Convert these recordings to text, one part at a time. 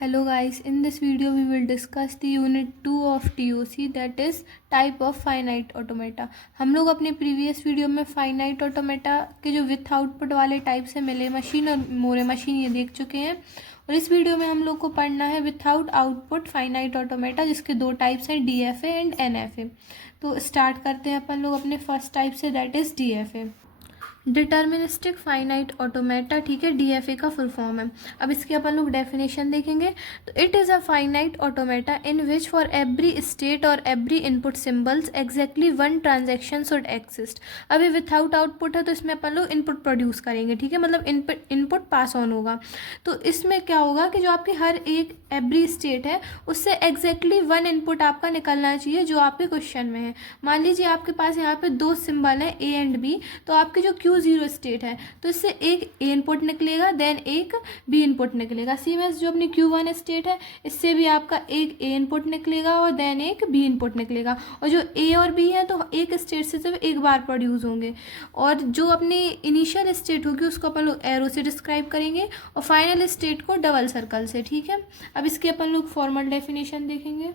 Hello guys, in this video we will discuss the unit 2 of TOC, that is type of finite automata। हम लोग अपने previous video में finite automata के जो with output वाले type से मिले मशीन और मोरे मशीन ये देख चुके हैं, और इस वीडियो में हम लोग को पढ़ना है विथआउट आउटपुट फाइनाइट ऑटोमेटा जिसके दो टाइप्स हैं, DFA एंड NFA। तो स्टार्ट करते हैं अपन लोग अपने फर्स्ट टाइप से, that is DFA, deterministic finite automata. ठीक है, DFA का फुल फॉर्म है। अब इसकी अपन लोग डेफिनेशन देखेंगे। तो it is a finite automata in which for every state और every input symbols exactly one transaction should exist. अभी विथआउट आउटपुट है तो इसमें अपन लोग इनपुट प्रोड्यूस करेंगे। ठीक है, मतलब इनपुट पास ऑन होगा। तो इसमें क्या होगा कि जो आपकी हर एक एवरी स्टेट है उससे एग्जैक्टली वन इनपुट आपका निकलना चाहिए जो आपके क्वेश्चन में है। मान लीजिए आपके पास यहाँ पे दो सिंबल है A एंड B, तो आपकी जो Q0 स्टेट है तो इससे एक A इनपुट निकलेगा, देन एक B इनपुट निकलेगा। सेम एज जो अपनी Q1 स्टेट है इससे भी आपका एक A इनपुट निकलेगा और देन एक B इनपुट निकलेगा। और जो A और B है तो एक स्टेट से सिर्फ एक बार प्रोड्यूस होंगे, और जो अपनी इनिशियल स्टेट होगी उसको अपन लोग एरो से डिस्क्राइब करेंगे और फाइनल स्टेट को डबल सर्कल से। ठीक है, अब इसकी अपन लोग फॉर्मल डेफिनेशन देखेंगे।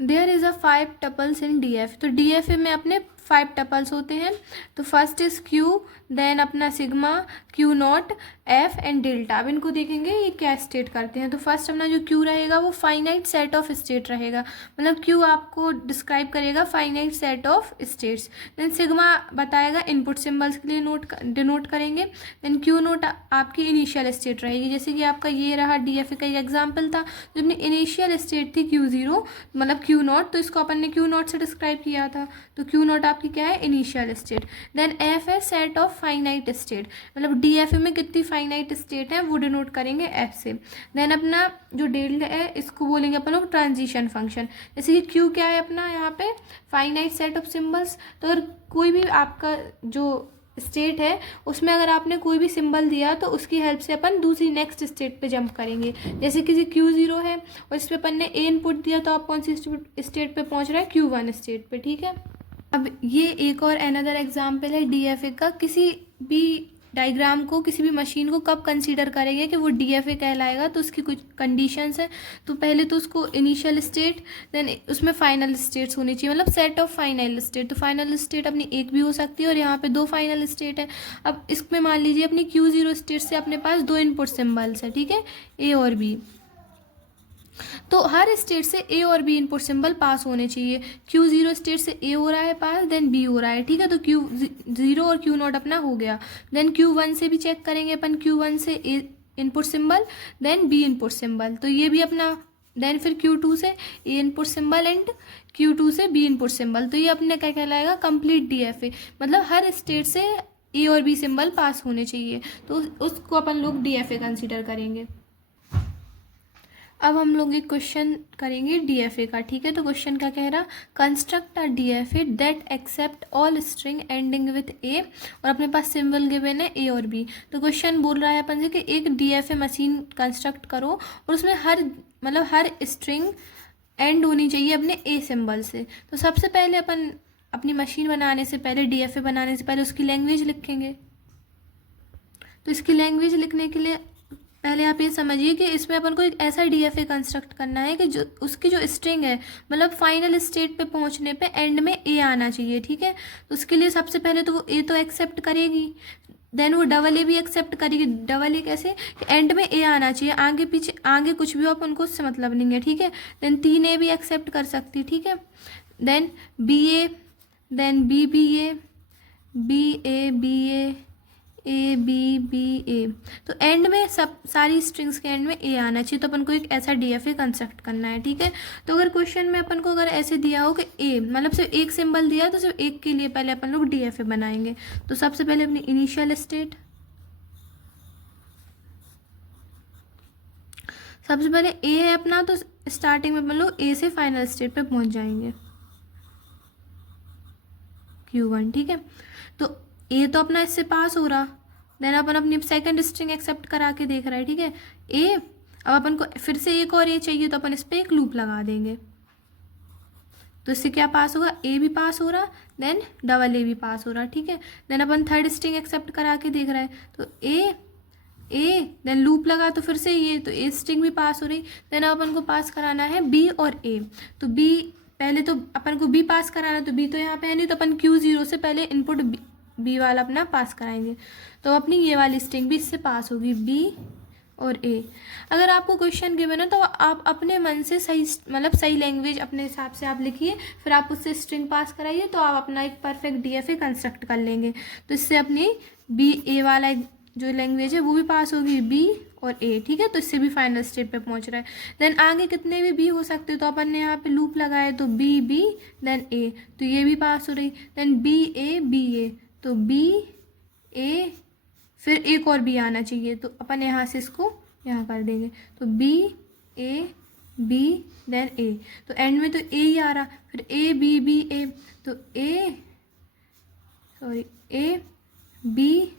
There is a 5 tuples in DF। तो DFA में अपने 5 टपल्स होते हैं। तो फर्स्ट इज Q, देन अपना sigma, Q0, F and delta. अब इनको देखेंगे ये क्या स्टेट करते हैं। तो फर्स्ट अपना जो Q रहेगा वो फाइनाइट सेट ऑफ स्टेट रहेगा, मतलब Q आपको डिस्क्राइब करेगा finite set of states. Then sigma बताएगा इनपुट सिंबल्स के लिए डिनोट करेंगे। देन Q0 आपकी इनिशियल स्टेट रहेगी, जैसे कि आपका ये रहा DFA का एक एग्जाम्पल था। जो अपनी इनिशियल स्टेट थी Q0 मतलब Q0, तो इसको अपन ने Q0 से डिस्क्राइब किया था। तो Q0 आपकी क्या है, इनिशियल स्टेट। देन F है सेट ऑफ फाइनाइट स्टेट, मतलब DFA में कितनी फाइनाइट स्टेट है वो डिनोट करेंगे F से। देन अपना जो डेल्टा है इसको बोलेंगे अपन लोग ट्रांजिशन फंक्शन। जैसे कि Q क्या है अपना यहाँ पे फाइनाइट सेट ऑफ सिंबल्स। तो अगर कोई भी आपका जो स्टेट है उसमें अगर आपने कोई भी सिंबल दिया तो उसकी हेल्प से अपन दूसरी नेक्स्ट स्टेट पे जंप करेंगे। जैसे कि Q0 है और इस पर अपन ने A इनपुट दिया तो आप कौन सी स्टेट पे पहुंच रहे हैं, Q1 स्टेट पे। ठीक है, अब ये एक और अनदर एग्जाम्पल है DFA का। किसी भी डायग्राम को, किसी भी मशीन को कब कंसीडर करेंगे कि वो DFA कहलाएगा, तो उसकी कुछ कंडीशंस है। तो पहले तो उसको इनिशियल स्टेट, देन उसमें फाइनल स्टेट्स होनी चाहिए, मतलब सेट ऑफ फाइनल स्टेट। तो फाइनल स्टेट अपनी एक भी हो सकती है और यहाँ पे दो फाइनल स्टेट है। अब इसमें मान लीजिए अपनी Q0 स्टेट से अपने पास दो इनपुट सिंबल्स है, ठीक है, A और B। तो हर स्टेट से A और B इनपुट सिंबल पास होने चाहिए। Q0 स्टेट से A हो रहा है पास, देन B हो रहा है। ठीक है, तो Q0 और Q0 अपना हो गया। देन Q1 से भी चेक करेंगे अपन, Q1 से A input symbol, then B input symbol, तो ये भी अपना। देन फिर Q2 से A input symbol and Q2 से B इनपुट सिंबल, तो ये अपने क्या कहलाएगा, कंप्लीट DFA। मतलब हर स्टेट से A और B सिंबल पास होने चाहिए, तो उसको अपन लोग DFA कंसिडर करेंगे। अब हम लोग एक क्वेश्चन करेंगे DFA का। ठीक है, तो क्वेश्चन क्या कह रहा, construct a DFA that accept all string ending with A, और अपने पास सिंबल गिवन है A और B। तो क्वेश्चन बोल रहा है अपन से कि एक DFA मशीन कंस्ट्रक्ट करो और उसमें हर स्ट्रिंग एंड होनी चाहिए अपने A सिंबल से। तो सबसे पहले अपन अपनी मशीन बनाने से पहले, DFA बनाने से पहले उसकी लैंग्वेज लिखेंगे। तो इसकी लैंग्वेज लिखने के लिए पहले आप ये समझिए कि इसमें अपन को एक ऐसा DFA कंस्ट्रक्ट करना है कि जो उसकी जो स्ट्रिंग है, मतलब फाइनल स्टेट पे पहुंचने पे एंड में A आना चाहिए। ठीक है, तो उसके लिए सबसे पहले तो वो A तो एक्सेप्ट करेगी, देन वो डबल A भी एक्सेप्ट करेगी। डबल A कैसे, कि एंड में A आना चाहिए, आगे पीछे आगे कुछ भी हो अपन को उससे मतलब नहीं है। ठीक है, देन 3A भी एक्सेप्ट कर सकती है। ठीक है, then BA, then BBA, BA, BA, तो एंड में सब सारी स्ट्रिंग्स के एंड में A आना चाहिए। तो अपन को एक ऐसा DFA कंस्ट्रक्ट करना है। ठीक है, तो अगर क्वेश्चन में अपन को अगर ऐसे दिया हो कि A मतलब सिर्फ एक सिंबल दिया तो सिर्फ एक के लिए पहले अपन लोग DFA बनाएंगे। तो सबसे पहले अपनी इनिशियल स्टेट, सबसे पहले A है अपना, तो स्टार्टिंग में अपन लोग A से फाइनल स्टेट पे पहुंच जाएंगे, Q1। ठीक है, तो A तो अपना इससे पास हो रहा, देन अपन अपनी सेकंड स्ट्रिंग एक्सेप्ट करा के देख रहा है। ठीक है, A, अब अपन को फिर से एक और A चाहिए तो अपन इस पर एक लूप लगा देंगे। तो इससे क्या पास होगा, A भी पास हो रहा, देन डबल A भी पास हो रहा। ठीक है, देन अपन थर्ड स्ट्रिंग एक्सेप्ट करा के देख रहा है, तो A ए, देन लूप लगा तो फिर से ये, तो ए स्ट्रिंग भी पास हो रही। देन अब अपन को पास कराना है बी और ए। तो बी पहले तो अपन को बी पास कराना, तो बी तो यहाँ पे है नहीं, तो अपन Q0 से पहले इनपुट बी वाला अपना पास कराएंगे। तो अपनी ये वाली स्ट्रिंग भी इससे पास होगी, बी और ए। अगर आपको क्वेश्चन गिवन है तो आप अपने मन से सही, मतलब सही लैंग्वेज अपने हिसाब से आप लिखिए, फिर आप उससे स्ट्रिंग पास कराइए, तो आप अपना एक परफेक्ट DFA कंस्ट्रक्ट कर लेंगे। तो इससे अपनी बी ए वाला जो लैंग्वेज है वो भी पास होगी, बी और ए, ठीक है। तो इससे भी फाइनल स्टेप पे पहुंच रहा है। देन आगे कितने भी बी हो सकते हैं, तो अपन ने यहाँ पे लूप लगाए, तो बी बी देन ए, तो ये भी पास हो रही। देन बी ए, तो बी ए, फिर एक और बी आना चाहिए, तो अपन यहाँ से इसको यहाँ कर देंगे, तो बी ए बी देन ए, तो एंड में तो ए ही आ रहा, फिर ए बी ए, तो ए बी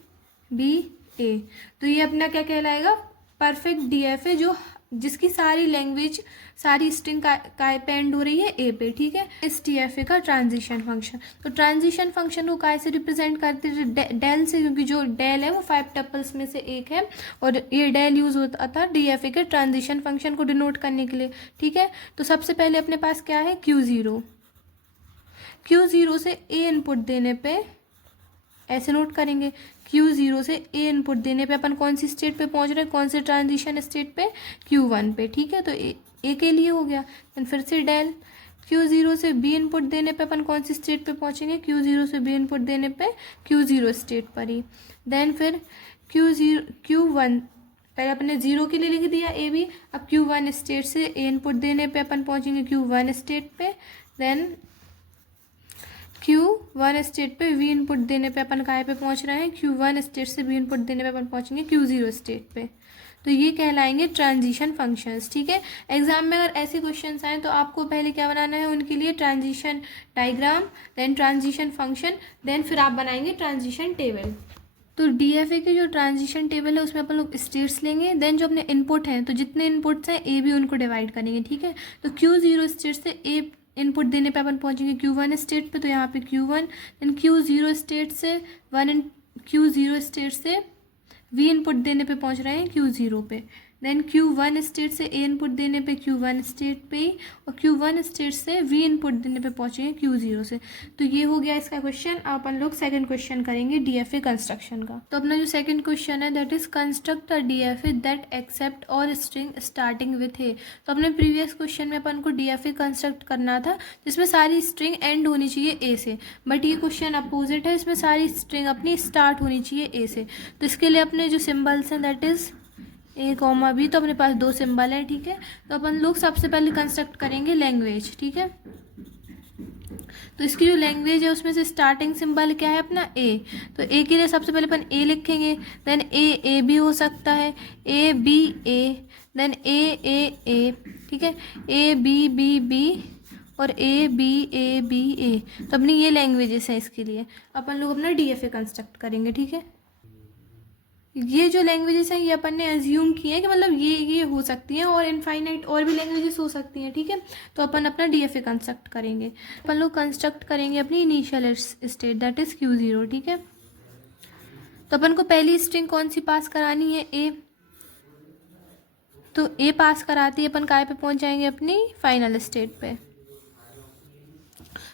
ए, तो ये अपना क्या कहलाएगा, परफेक्ट DFA, जो जिसकी सारी लैंग्वेज सारी स्ट्रिंग काय पे एंड हो रही है, ए पे, ठीक है। इस DFA का ट्रांजिशन फंक्शन, तो ट्रांजिशन फंक्शन को काय से रिप्रेजेंट करते हैं, डेल से, क्योंकि जो डेल है वो 5 टपल्स में से एक है, और ये डेल यूज होता था DFA के ट्रांजिशन फंक्शन को डिनोट करने के लिए, ठीक है। तो सबसे पहले अपने पास क्या है, Q0 से ए इनपुट देने पे ऐसे नोट करेंगे, Q0 से ए इनपुट देने पे अपन कौन सी स्टेट पे पहुंच रहे हैं, कौन से ट्रांजिशन स्टेट पे, Q1 पे, ठीक है। तो ए के लिए हो गया। देन फिर से डेल, Q0 से बी इनपुट देने पे अपन कौन सी स्टेट पे पहुंचेंगे, Q0 से बी इनपुट देने पे Q0 स्टेट पर ही। देन फिर Q1 पहले अपने 0 के लिए लिख दिया ए बी, अब Q1 स्टेट से ए इनपुट देने पे अपन पहुंचेंगे Q1 स्टेट पे। देन Q1 स्टेट पे वी इनपुट देने पे अपन कहाँ पे पहुंच रहे हैं, Q1 स्टेट से वी इनपुट देने पे अपन पहुंचेंगे Q0 स्टेट पे। तो ये कहलाएंगे ट्रांजिशन फंक्शंस, ठीक है। एग्जाम में अगर ऐसे क्वेश्चंस आए तो आपको पहले क्या बनाना है उनके लिए, transition diagram, then transition function, then फिर आप बनाएंगे ट्रांजिशन टेबल। तो DFA के जो ट्रांजिशन टेबल है उसमें अपन लोग स्टेट्स लेंगे, देन जो अपने इनपुट हैं, तो जितने इनपुट्स हैं ए भी उनको डिवाइड करेंगे, ठीक है। तो Q0 स्टेट से ए इनपुट देने पे अपन पहुंचेंगे Q1 स्टेट पे, तो यहाँ पे Q1, देन Q0 स्टेट से Q0 स्टेट से वी इनपुट देने पे पहुंच रहे हैं Q0 पे। देन Q1 स्टेट से ए इनपुट देने पे Q1 स्टेट पे ही, और Q1 स्टेट से वी इनपुट देने पे पहुंचेंगे Q0 से। तो ये हो गया इसका क्वेश्चन। अब अपन लोग सेकंड क्वेश्चन करेंगे DFA कंस्ट्रक्शन का। तो अपना जो सेकंड क्वेश्चन है that is construct a DFA that accept और स्ट्रिंग स्टार्टिंग विथ ए। तो अपने प्रीवियस क्वेश्चन में अपन को DFA कंस्ट्रक्ट करना था जिसमें सारी स्ट्रिंग एंड होनी चाहिए ए से, बट ये क्वेश्चन अपोजिट है, इसमें सारी स्ट्रिंग अपनी स्टार्ट होनी चाहिए ए से। तो इसके लिए अपने जो सिम्बल्स हैं that is a comma b, तो अपने पास 2 सिंबल है, ठीक है। तो अपन लोग सबसे पहले कंस्ट्रक्ट करेंगे लैंग्वेज, ठीक है। तो इसकी जो लैंग्वेज है उसमें से स्टार्टिंग सिंबल क्या है अपना ए, तो ए के लिए सबसे पहले अपन ए लिखेंगे, देन ए बी हो सकता है, ए बी ए, देन ए, ठीक है, ए बी और ए बी ए। तो अपनी ये लैंग्वेजेस हैं, इसके लिए अपन लोग अपना DFA कंस्ट्रक्ट करेंगे, ठीक है। ये जो लैंग्वेजेस हैं ये अपन ने एज्यूम किए हैं कि मतलब ये हो सकती हैं, और इनफाइनाइट और भी लैंग्वेजेस हो सकती हैं, ठीक है। तो अपन अपना DFA कंस्ट्रक्ट करेंगे, अपन लोग कंस्ट्रक्ट करेंगे अपनी initial state that is Q0, ठीक है। तो अपन को पहली स्ट्रिंग कौन सी पास करानी है, ए, तो ए पास कराते ही अपन काय पे पहुंच जाएंगे, अपनी फाइनल स्टेट पे।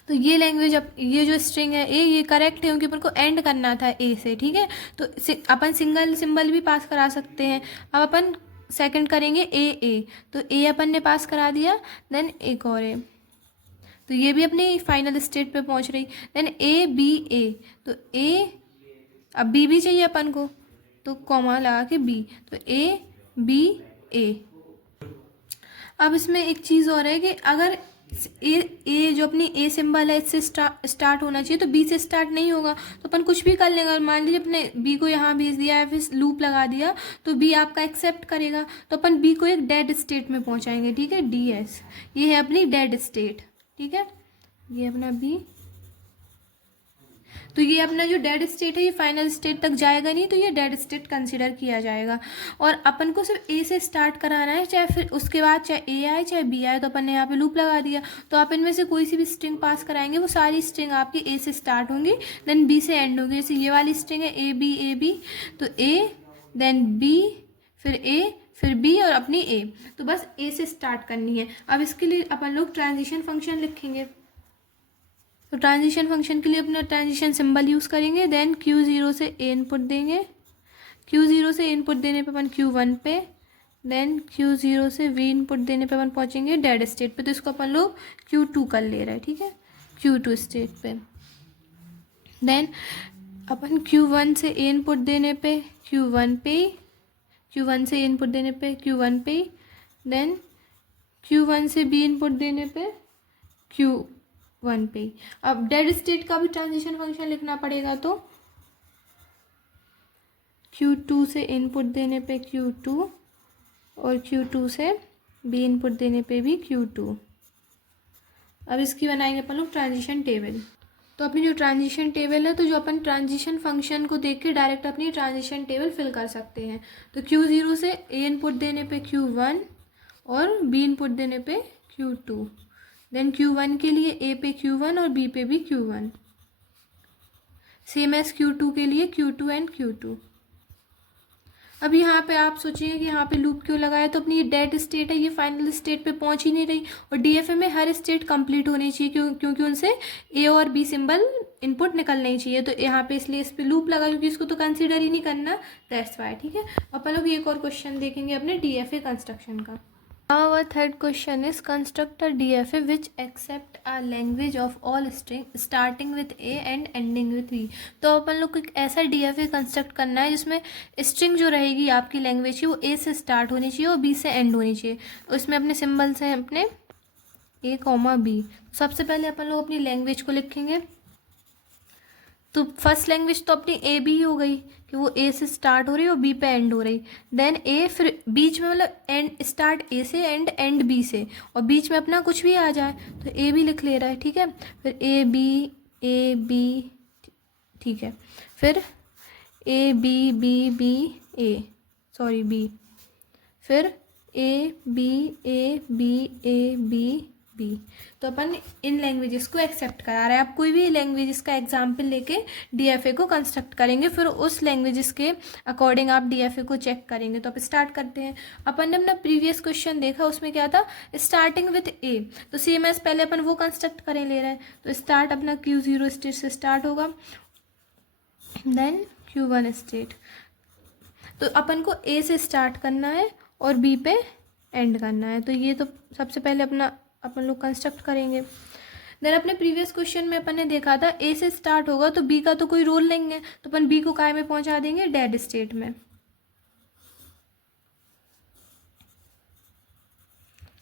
तो ये लैंग्वेज, अब ये जो स्ट्रिंग है ए, ये करेक्ट है क्योंकि अपन को एंड करना था ए से, ठीक है। तो अपन सिंगल सिंबल भी पास करा सकते हैं। अब अपन सेकंड करेंगे ए, तो ए अपन ने पास करा दिया, देन एक और ए, तो ये भी अपनी फाइनल स्टेट पे पहुंच रही। देन ए बी ए, तो ए, अब बी भी चाहिए अपन को, तो कॉमा लगा के बी, तो ए बी ए। अब इसमें एक चीज़ और है कि अगर ए जो अपनी ए सिंबल है इससे स्टार्ट होना चाहिए, तो बी से स्टार्ट नहीं होगा, तो अपन कुछ भी कर लेंगे। मान लीजिए अपने बी को यहाँ भेज दिया है, फिर लूप लगा दिया, तो बी आपका एक्सेप्ट करेगा, तो अपन बी को एक डेड स्टेट में पहुँचाएंगे, ठीक है, DS, ये है अपनी डेड स्टेट, ठीक है, ये अपना बी। तो ये अपना जो डेड स्टेट है ये फाइनल स्टेट तक जाएगा नहीं, तो ये डेड स्टेट कंसीडर किया जाएगा। और अपन को सिर्फ ए से स्टार्ट कराना है, चाहे फिर उसके बाद चाहे ए आए चाहे बी आए, तो अपन ने यहाँ पे लूप लगा दिया। तो आप इनमें से कोई सी भी स्ट्रिंग पास कराएंगे वो सारी स्ट्रिंग आपकी ए से स्टार्ट होंगी, देन बी से एंड होगी। जैसे ये वाली स्ट्रिंग है ए बी, तो ए देन बी, फिर ए, फिर बी और अपनी ए। तो बस ए से स्टार्ट करनी है। अब इसके लिए अपन लोग ट्रांजिशन फंक्शन लिखेंगे। तो ट्रांजिशन फंक्शन के लिए अपना ट्रांजिशन सिंबल यूज़ करेंगे। देन Q0 से ए इनपुट देंगे, Q0 से इनपुट देने पे अपन Q1 पे, देन Q0 से V इनपुट देने पे अपन पहुँचेंगे डेड स्टेट पे। तो इसको अपन लोग Q2 कर ले रहे हैं, ठीक है, Q2 स्टेट पे। देन अपन Q1 से ए इनपुट देने पे Q1 पे, Q1 से इनपुट देने पे Q1 पे, देन Q1 से B इनपुट देने पे Q1 पे। अब डेड स्टेट का भी ट्रांजिशन फंक्शन लिखना पड़ेगा। तो Q2 से इनपुट देने पे Q2 और Q2 से B इनपुट देने पे भी Q2। अब इसकी बनाएंगे अपन लोग ट्रांजिशन टेबल। तो अपनी जो ट्रांजिशन टेबल है, तो जो अपन ट्रांजिशन फंक्शन को देख के डायरेक्ट अपनी ट्रांजिशन टेबल फिल कर सकते हैं। तो Q0 से ए इनपुट देने पे Q1 और B इनपुट देने पे Q2, देन Q1 के लिए ए पे Q1 और B पे भी Q1, सेम एज Q2 के लिए Q2 एंड Q2। अब यहाँ पे आप सोचिए कि यहाँ पे लूप क्यों लगाया। तो अपनी ये डेड स्टेट है, ये फाइनल स्टेट पे पहुँच ही नहीं रही। और डीएफए में हर स्टेट कंप्लीट होनी चाहिए, क्योंकि उनसे ए और बी सिंबल इनपुट निकलना ही चाहिए। तो यहाँ पे इसलिए इस पे लूप लगा, क्योंकि इसको तो कंसीडर ही नहीं करना, दैट्स वाई, ठीक है। अपन लोग एक और क्वेश्चन देखेंगे अपने डीएफए कंस्ट्रक्शन का। Our third question is construct a DFA which accept a language of all string starting with A and ending with B। तो अपन लोग को एक ऐसा DFA कंस्ट्रक्ट करना है जिसमें स्ट्रिंग जो रहेगी आपकी लैंग्वेज की वो A से स्टार्ट होनी चाहिए और B से एंड होनी चाहिए। उसमें अपने सिम्बल्स हैं अपने A, B। सबसे पहले अपन लोग अपनी लैंग्वेज को लिखेंगे। तो फर्स्ट लैंग्वेज तो अपनी ए बी हो गई कि वो ए से स्टार्ट हो रही है और बी पे एंड हो रही। देन ए, फिर बीच में मतलब एंड, स्टार्ट ए से एंड बी से, और बीच में अपना कुछ भी आ जाए तो ए बी लिख ले रहा है, ठीक है। फिर ए बी, ठीक है। फिर a b b b a, sorry b, फिर ए बी बी। तो अपन इन लैंग्वेजेस को एक्सेप्ट करा रहे हैं। आप कोई भी लैंग्वेजेस का एग्जाम्पल लेके डीएफए को कंस्ट्रक्ट करेंगे, फिर उस लैंग्वेजेस के अकॉर्डिंग आप डीएफए को चेक करेंगे। तो आप स्टार्ट करते हैं। अपन ने अपना प्रीवियस क्वेश्चन देखा, उसमें क्या था, स्टार्टिंग विथ ए। तो सेम एज पहले अपन वो कंस्ट्रक्ट करें ले रहे हैं। तो स्टार्ट अपना Q0 स्टेट से स्टार्ट होगा, देन Q1 स्टेट। तो अपन को ए से स्टार्ट करना है और बी पे एंड करना है। तो ये तो सबसे पहले अपन लोग कंस्ट्रक्ट करेंगे। देन अपने प्रीवियस क्वेश्चन में अपन ने देखा था ए से स्टार्ट होगा तो बी का तो कोई रोल नहीं है, तो अपन बी को काय में पहुंचा देंगे, डेड स्टेट में,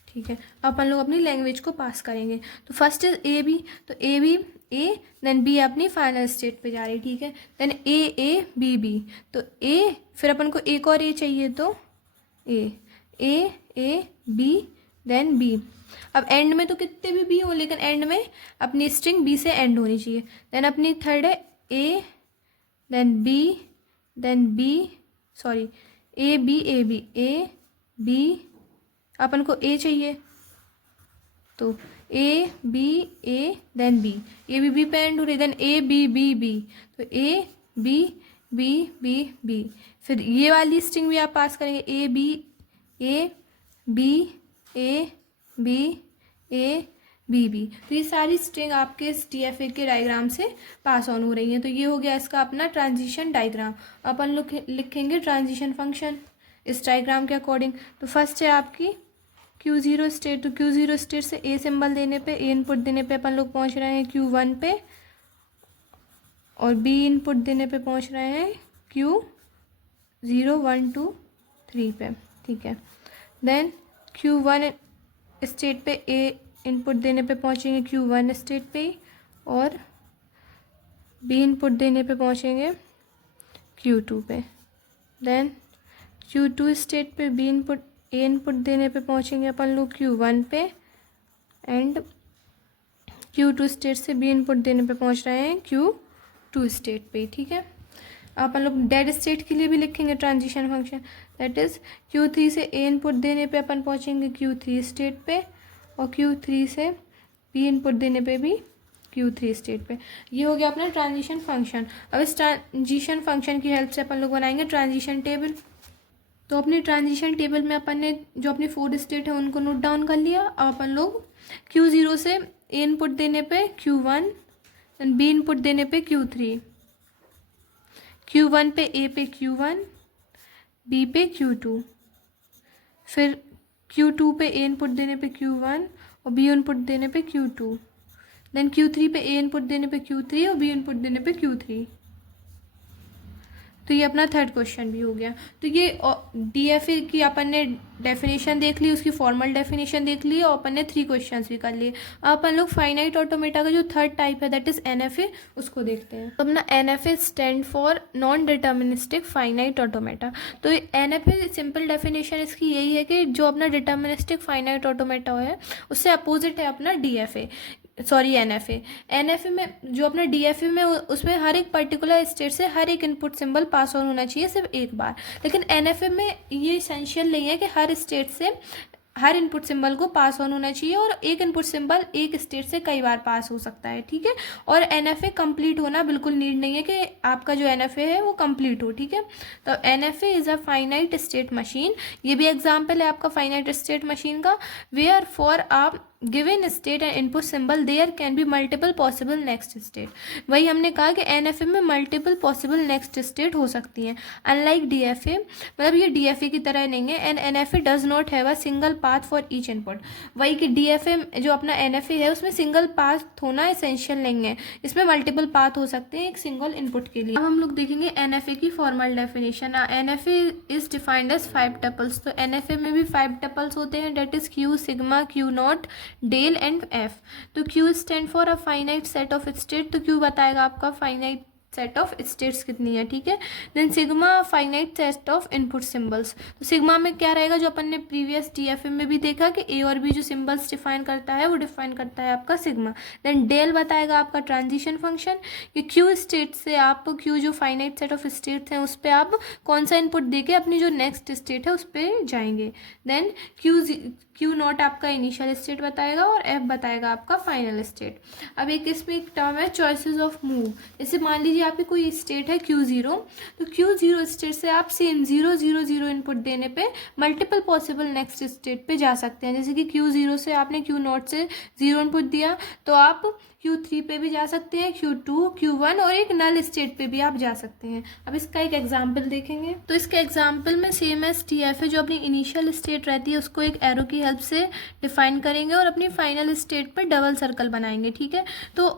ठीक है। अपन लोग अपनी लैंग्वेज को पास करेंगे। तो फर्स्ट इज ए बी, तो A B A, then b अपनी फाइनल स्टेट पे जा रही, ठीक है। देन ए बी बी, तो ए, फिर अपन को एक और ए चाहिए तो ए बी, देन बी। अब एंड में तो कितने भी बी हो, लेकिन एंड में अपनी स्ट्रिंग बी से एंड होनी चाहिए। देन अपनी थर्ड है A, then B, sorry A B, अपन को ए चाहिए तो A B A, then B, A B पे एंड हो रही, देन ए बी, तो ए बी। फिर ये वाली स्ट्रिंग भी आप पास करेंगे, ए बी। तो ये सारी स्ट्रिंग आपके इस डीएफए के डायग्राम से पास ऑन हो रही हैं। तो ये हो गया इसका अपना ट्रांजिशन डायग्राम। अपन लोग लिखेंगे ट्रांजिशन फंक्शन इस डायग्राम के अकॉर्डिंग। तो फर्स्ट है आपकी Q0 स्टेट। तो Q0 स्टेट से ए सिंबल देने पे, ए इनपुट देने पे अपन लोग पहुंच रहे हैं Q1 पे, और बी इनपुट देने पे पहुंच रहे हैं Q0 1 2 3 पे, ठीक है। देन Q1 स्टेट पे ए इनपुट देने पे पहुंचेंगे Q1 स्टेट पे, और बी इनपुट देने पे पहुंचेंगे Q2 पे। देन Q2 स्टेट पे ए इनपुट देने पे पहुंचेंगे अपन लोग Q1 पे, एंड Q2 स्टेट से बी इनपुट देने पे पहुंच रहे हैं Q2 स्टेट पे, ठीक है। अपन लोग डेड स्टेट के लिए भी लिखेंगे transition function, that is Q3 से ए इनपुट देने पे अपन पहुंचेंगे Q3 स्टेट पे, और Q3 से बी इनपुट देने पे भी Q3 स्टेट पे। ये हो गया अपना ट्रांजिशन फंक्शन। अब इस ट्रांजिशन फंक्शन की हेल्प से अपन लोग बनाएंगे ट्रांजिशन टेबल। तो अपने ट्रांजिशन टेबल में अपन ने जो अपनी 4 स्टेट है उनको नोट डाउन कर लिया। अब अपन लोग Q0 से A इनपुट देने पे Q1, देन B इनपुट देने पे Q3, Q1 पे A पे Q1, B पे Q2, फिर Q2 पे A इनपुट देने पे Q1 और B इनपुट देने पे Q2, देन Q3 पे A इनपुट देने पे Q3 और B इनपुट देने पे Q3। तो ये अपना थर्ड क्वेश्चन भी हो गया। तो ये DFA की अपन ने डेफिनेशन देख ली, उसकी फॉर्मल डेफिनेशन देख ली और अपन ने 3 क्वेश्चंस भी कर लिए। अब अपन लोग फाइनाइट ऑटोमेटा का जो थर्ड टाइप है दैट इज NFA, उसको देखते हैं। तो अपना NFA stand for non deterministic finite automata. तो NFA सिंपल डेफिनेशन इसकी यही है कि जो अपना डिटर्मिनिस्टिक फाइनाइट ऑटोमेटा है उससे अपोजिट है अपना DFA, सॉरी NFA में जो अपना DFA में उसमें हर एक पर्टिकुलर स्टेट से हर एक इनपुट सिंबल पास ऑन होना चाहिए सिर्फ एक बार। लेकिन NFA में ये एसेंशियल नहीं है कि हर स्टेट से हर इनपुट सिंबल को पास ऑन होना चाहिए, और एक इनपुट सिंबल एक स्टेट से कई बार पास हो सकता है, ठीक है। और NFA कंप्लीट होना बिल्कुल नीड नहीं है कि आपका जो NFA है वो कंप्लीट हो, ठीक है। तो NFA is a finite state machine, ये भी एग्जाम्पल है आपका फाइनाइट स्टेट मशीन का, वेयर फॉर आप given state and input symbol there can be multiple possible next state. वही हमने कहा कि NFA में मल्टीपल पॉसिबल नेक्स्ट स्टेट हो सकती हैं, अनलाइक DFA, मतलब ये DFA की तरह नहीं है। And NFA does not have a single path for each input. वही कि DFA जो अपना NFA है उसमें सिंगल पाथ होना एसेंशियल नहीं है, इसमें मल्टीपल पाथ हो सकते हैं एक सिंगल इनपुट के लिए। अब हम लोग देखेंगे NFA की formal definition. NFA is defined as 5 tuples. तो NFA में भी 5 टपल्स होते हैं, that is Q, sigma, Q naught, del and F। तो Q stand for a finite set of state. तो Q बताएगा आपका फाइनाइट सेट ऑफ स्टेट्स कितनी है, ठीक है। Then sigma finite set of input symbols. तो सिग्मा में क्या रहेगा, जो अपन ने प्रीवियस DFA में भी देखा कि A और B जो सिंबल्स डिफाइन करता है वो डिफाइन करता है आपका सिग्मा। देन डेल बताएगा आपका ट्रांजिशन फंक्शन, कि Q स्टेट से आप Q जो फाइनाइट सेट ऑफ स्टेट्स हैं उस पर आप कौन सा इनपुट देके अपनी जो नेक्स्ट स्टेट है उस पर जाएंगे। देन Q नॉट आपका इनिशियल स्टेट बताएगा और F बताएगा आपका फाइनल स्टेट। अब एक इसमें एक टर्म है चॉइसेस ऑफ मूव। जैसे मान लीजिए आपकी कोई स्टेट है Q0, तो Q0 स्टेट से आप सेम 0 0 0 इनपुट देने पे मल्टीपल पॉसिबल नेक्स्ट स्टेट पे जा सकते हैं। जैसे कि Q0 से आपने Q नॉट से 0 इनपुट दिया तो आप Q3 पे भी जा सकते हैं, Q2, Q1 और एक नल स्टेट पे भी आप जा सकते हैं। अब इसका एक एग्जाम्पल देखेंगे। तो इसके एग्जाम्पल में सेम एस TFA जो अपनी इनिशियल स्टेट रहती है उसको एक एरो की हेल्प से डिफाइन करेंगे और अपनी फाइनल स्टेट पर डबल सर्कल बनाएंगे, ठीक है। तो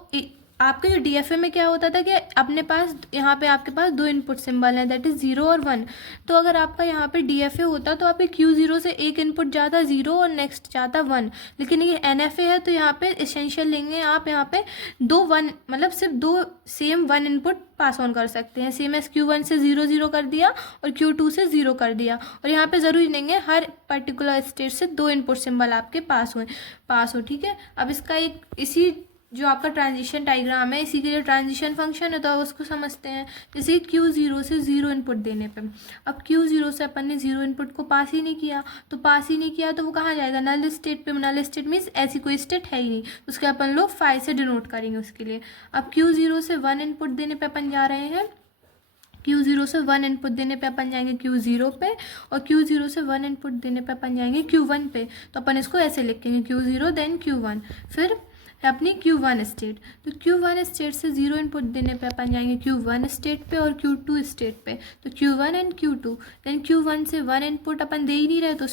आपके जो DFA में क्या होता था कि अपने पास यहाँ पे आपके पास 2 इनपुट सिंबल हैं, दैट इज 0 और 1। तो अगर आपका यहाँ पे DFA होता तो आपके Q0 से एक इनपुट जाता 0 और नेक्स्ट जाता 1। लेकिन ये NFA है तो यहाँ पे एसेंशियल लेंगे आप, यहाँ पे 2 1 मतलब सिर्फ 2 सेम 1 इनपुट पास ऑन कर सकते हैं। सेम एस Q1 से 0 0 कर दिया और Q2 से 0 कर दिया। और यहाँ पे ज़रूरी नहीं है हर पर्टिकुलर स्टेट से 2 इनपुट सिंबल आपके पास हो, ठीक है। अब इसका एक इसी जो आपका ट्रांजिशन डायग्राम है इसी के लिए ट्रांजिशन फंक्शन है तो उसको समझते हैं। जैसे Q0 से 0 इनपुट देने पे, अब Q0 से अपन ने 0 इनपुट को पास ही नहीं किया तो वो कहाँ जाएगा, नल स्टेट पे। नल स्टेट मीन्स ऐसी कोई स्टेट है ही नहीं, उसके अपन लोग 5 से डिनोट करेंगे उसके लिए। अब Q0 से 1 इनपुट देने पे अपन जा रहे हैं, Q0 से 1 इनपुट देने पे अपन जाएंगे Q0 पे, और Q0 से 1 इनपुट देने पे अपन जाएंगे Q1 पे। तो अपन इसको ऐसे लिखेंगे Q0 देन Q1, फिर अपनी Q1 स्टेट। तो Q1 स्टेट से 0 इनपुट देने पे अपन जाएंगे Q1 स्टेट पे और Q2 स्टेट पे। तो Q1 and Q2, then Q1 से 1 इनपुट अपन दे ही नहीं रहे तो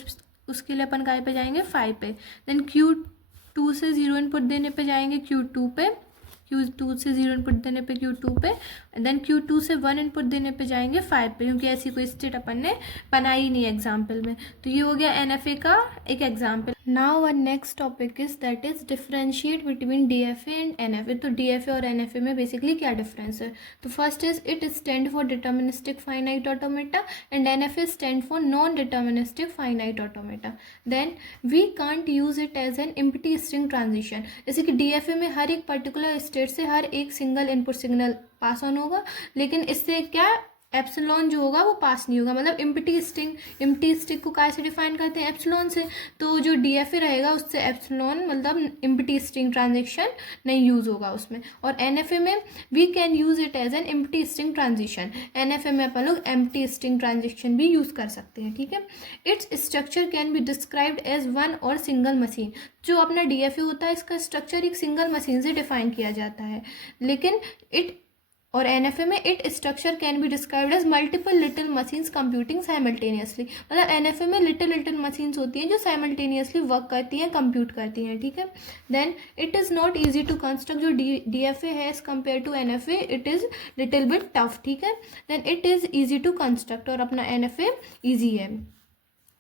उसके लिए अपन काय पे जाएंगे 5 पे। देन Q2 से 0 इनपुट देने पे जाएंगे Q2 पे, Q2 से 0 इनपुट देने पे Q2 पे, देन Q2 से 1 इनपुट देने पे जाएंगे 5 पे, क्योंकि ऐसी कोई स्टेट अपन ने बनाई नहीं एग्जाम्पल में। तो ये हो गया NFA का एक example. Now one next topic is that is differentiate between DFA and NFA। तो DFA और NFA में बेसिकली क्या डिफरेंस है। तो first is it stand for deterministic finite automata and NFA stand for non deterministic finite automata. Then we can't use it as an empty string transition. जैसे कि DFA में हर एक particular state से हर एक single input signal pass on होगा, लेकिन इससे क्या एप्सिलॉन जो होगा वो पास नहीं होगा, मतलब इम्प्टी स्ट्रिंग को काय से डिफाइन करते हैं, एप्सिलॉन से। तो जो डीएफए रहेगा उससे एप्सिलॉन मतलब इम्प्टी स्ट्रिंग ट्रांजेक्शन नहीं यूज होगा उसमें। और एनएफए में we can use it as an empty string transition, NFA में अपन लोग एम्प्टी स्ट्रिंग ट्रांजेक्शन भी यूज कर सकते हैं, ठीक है। Its structure can be described as one और सिंगल मशीन, जो अपना डीएफए होता है इसका स्ट्रक्चर एक सिंगल मशीन से डिफाइन किया जाता है। लेकिन और एनएफए में it structure can be described as multiple little machines computing simultaneously, मतलब एनएफए में लिटिल मशीन्स होती हैं जो साइमल्टेनियसली वर्क करती हैं, कंप्यूट करती हैं, ठीक है। Then it is not easy to construct, जो डीएफए है as compare to NFA it is little bit tough, ठीक है। Then it is easy to construct, और अपना एनएफए ईजी है।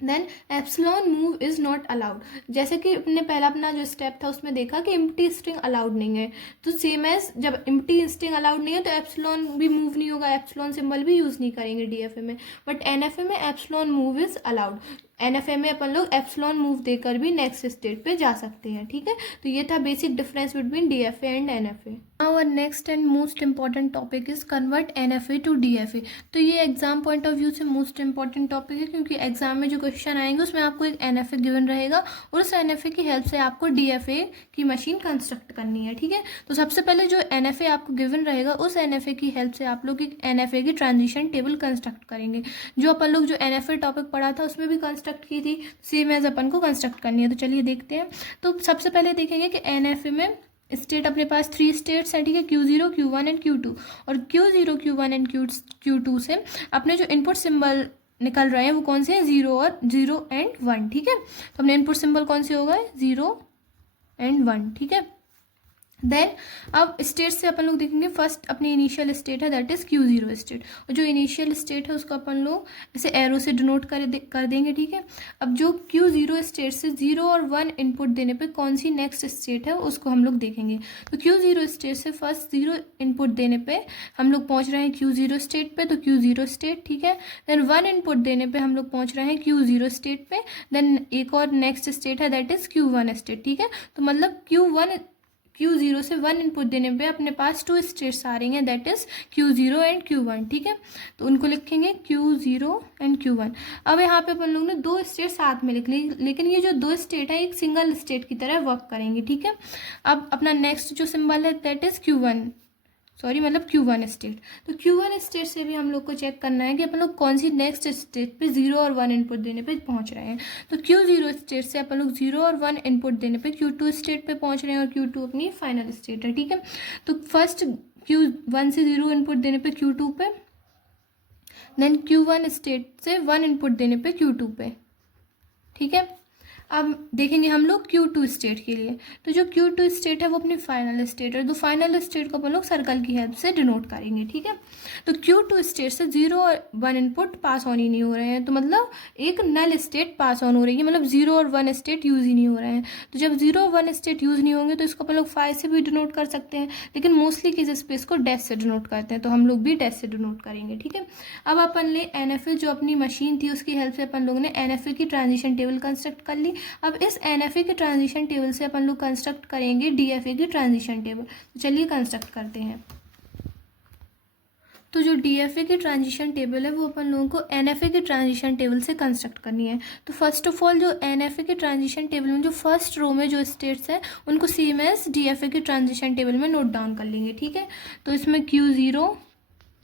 Then epsilon move is not allowed, जैसे कि अपने पहला अपना जो स्टेप था उसमें देखा कि इम्प्टी स्ट्रिंग अलाउड नहीं है, तो सेम एज जब इम्प्टी स्ट्रिंग अलाउड नहीं है तो एप्सिलॉन भी मूव नहीं होगा, एप्सिलॉन सिंबल भी यूज़ नहीं करेंगे डीएफए में। बट एनएफए में epsilon move is allowed, NFA में अपन लोग एप्सिलॉन मूव देकर भी नेक्स्ट स्टेट पे जा सकते हैं, ठीक है। तो ये था basic difference between DFA and NFA. Our next and most important topic is convert NFA to DFA. तो ये एग्जाम पॉइंट ऑफ व्यू से मोस्ट इंपॉर्टेंट टॉपिक है, क्योंकि एग्जाम में जो क्वेश्चन आएंगे उसमें आपको एक एनएफए गिवन रहेगा और उस एनएफए की हेल्प से आपको डीएफए की मशीन कंस्ट्रक्ट करनी है, ठीक है। तो सबसे पहले जो एनएफए आपको गिवन रहेगा उस एनएफए की हेल्प से आप लोग एक एनएफए की ट्रांजिशन टेबल कंस्ट्रक्ट करेंगे, जो अपन लोग जो एनएफए टॉपिक पढ़ा था उसमें भी कंस्ट्रक्ट की थी, सेम एज अपन को कंस्ट्रक्ट करनी है। तो चलिए देखते हैं। तो सबसे पहले देखेंगे कि एनएफए में स्टेट अपने पास 3 स्टेट्स है, ठीक है, Q0, Q1 एंड Q2। और Q0, Q1 एंड Q2 से अपने जो इनपुट सिंबल निकल रहे हैं वो कौन से हैं, 0 एंड 1, ठीक है। तो अपने इनपुट सिंबल कौन से हो गए, 0 एंड 1, ठीक है। देन अब स्टेट से अपन लोग देखेंगे, फर्स्ट अपनी इनिशियल स्टेट है दैट इज Q0 स्टेट, और जो इनिशियल स्टेट है उसको अपन लोग ऐसे एरो से डिनोट कर देंगे, ठीक है। अब जो Q0 स्टेट से 0 और 1 इनपुट देने पे कौन सी नेक्स्ट स्टेट है उसको हम लोग देखेंगे। तो Q0 स्टेट से फर्स्ट 0 इनपुट देने पे हम लोग पहुंच रहे हैं Q0 स्टेट पे, तो Q0 स्टेट, ठीक है। देन 1 इनपुट देने पे हम लोग पहुंच रहे हैं Q0 स्टेट पे, देन एक और नेक्स्ट स्टेट है दैट इज Q1 स्टेट, ठीक है। तो मतलब Q0 से 1 इनपुट देने पे अपने पास 2 स्टेट्स आ रही हैं that is Q0 and Q1, ठीक है। तो उनको लिखेंगे Q0 एंड Q1। अब यहाँ पे अपन लोग ने 2 स्टेट साथ में लिख ली, लेकिन ये जो 2 स्टेट है एक सिंगल स्टेट की तरह वर्क करेंगे, ठीक है। अब अपना नेक्स्ट जो सिंबल है दैट इज Q1 स्टेट। तो Q1 स्टेट से भी हम लोग को चेक करना है कि अपन लोग कौन सी नेक्स्ट स्टेट पे 0 और 1 इनपुट देने पे पहुंच रहे हैं। तो Q0 स्टेट से अपन लोग 0 और 1 इनपुट देने पे Q2 स्टेट पे पहुंच रहे हैं, और Q2 अपनी फाइनल स्टेट है, ठीक है। तो फर्स्ट Q1 से 0 इनपुट देने पे Q2 पे, देन Q1 स्टेट से 1 इनपुट देने पे Q2 पे, ठीक है। अब देखेंगे हम लोग Q2 स्टेट के लिए, तो जो Q2 स्टेट है वो अपनी फाइनल स्टेट है, तो फाइनल स्टेट को अपन लोग सर्कल की हेल्प से डिनोट करेंगे, ठीक है। तो Q2 स्टेट से 0 और 1 इनपुट पास ऑन ही नहीं हो रहे हैं, तो मतलब एक नल स्टेट पास ऑन हो रही है, मतलब 0 और 1 स्टेट यूज़ ही नहीं हो रहे हैं। तो जब 0 और 1 स्टेट यूज़ नहीं होंगे तो इसको अपन लोग 5 से भी डिनोट कर सकते हैं, लेकिन मोस्टली केसेस पे इसको डैश से डिनोट करते हैं, तो हम लोग भी डैश से डिनोट करेंगे, ठीक है। अब अपन ले एनएफए जो अपनी मशीन थी उसकी हेल्प से अपन लोग ने एनएफए की ट्रांजिशन टेबल कंस्ट्रक्ट कर ली। अब इस एनएफए के ट्रांजिशन टेबल से अपन लोग कंस्ट्रक्ट करेंगे डीएफए की ट्रांजिशन टेबल। तो चलिए कंस्ट्रक्ट करते हैं। तो जो डीएफए की ट्रांजिशन टेबल है वो अपन लोगों को एनएफए की ट्रांजिशन टेबल से कंस्ट्रक्ट करनी है। तो फर्स्ट ऑफ ऑल जो एनएफए की ट्रांजिशन टेबल में जो फर्स्ट रो में जो स्टेट्स हैं उनको सेम एज डीएफए की ट्रांजिशन टेबल में नोट डाउन कर लेंगे, ठीक है। तो इसमें Q0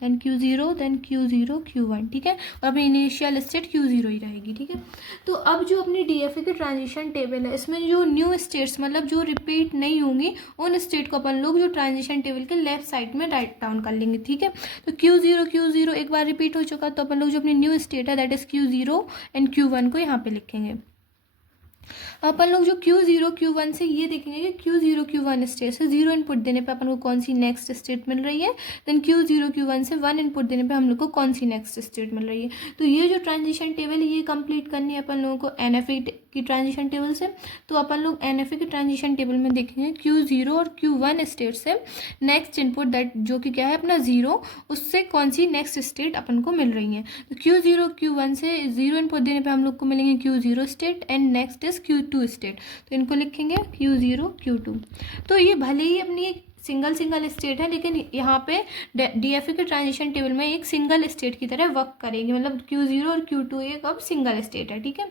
देन Q0 Q1, ठीक है, और अपनी इनिशियल स्टेट Q0 ही रहेगी, ठीक है। तो अब जो अपनी डीएफए की ट्रांजिशन टेबल है इसमें जो न्यू स्टेट्स मतलब जो रिपीट नहीं होंगी उन स्टेट को अपन लोग जो ट्रांजिशन टेबल के लेफ्ट साइड में राइट डाउन कर लेंगे, ठीक है। तो Q0 एक बार रिपीट हो चुका, तो अपन लोग जो अपनी न्यू स्टेट है that is Q0 and Q1 को यहाँ पे लिखेंगे। अपन लोग जो Q0 Q1 से ये देखेंगे कि Q0 Q1 स्टेट से 0 इनपुट देने पे अपन को कौन सी नेक्स्ट स्टेट मिल रही है, देन Q0 Q1 से 1 इनपुट देने पे हम लोग को कौन सी नेक्स्ट स्टेट मिल रही है। तो ये जो ट्रांजिशन टेबल है ये कंप्लीट करनी है अपन लोगों को की ट्रांजिशन टेबल से, तो अपन लोग NFA की ट्रांजिशन टेबल में देखेंगे Q0 और Q1 स्टेट से नेक्स्ट इनपुट दैट जो कि क्या है अपना 0, उससे कौन सी नेक्स्ट स्टेट अपन को मिल रही है। तो Q0 Q1 से 0 इनपुट देने पे हम लोग को मिलेंगे Q0 state and next is Q2 state. तो इनको लिखेंगे Q0 Q2। तो ये भले ही अपनी सिंगल स्टेट है, लेकिन यहाँ पे DFA के ट्रांजिशन टेबल में एक सिंगल स्टेट की तरह वर्क करेंगे, मतलब Q0 और Q2 एक अब सिंगल स्टेट है, ठीक है।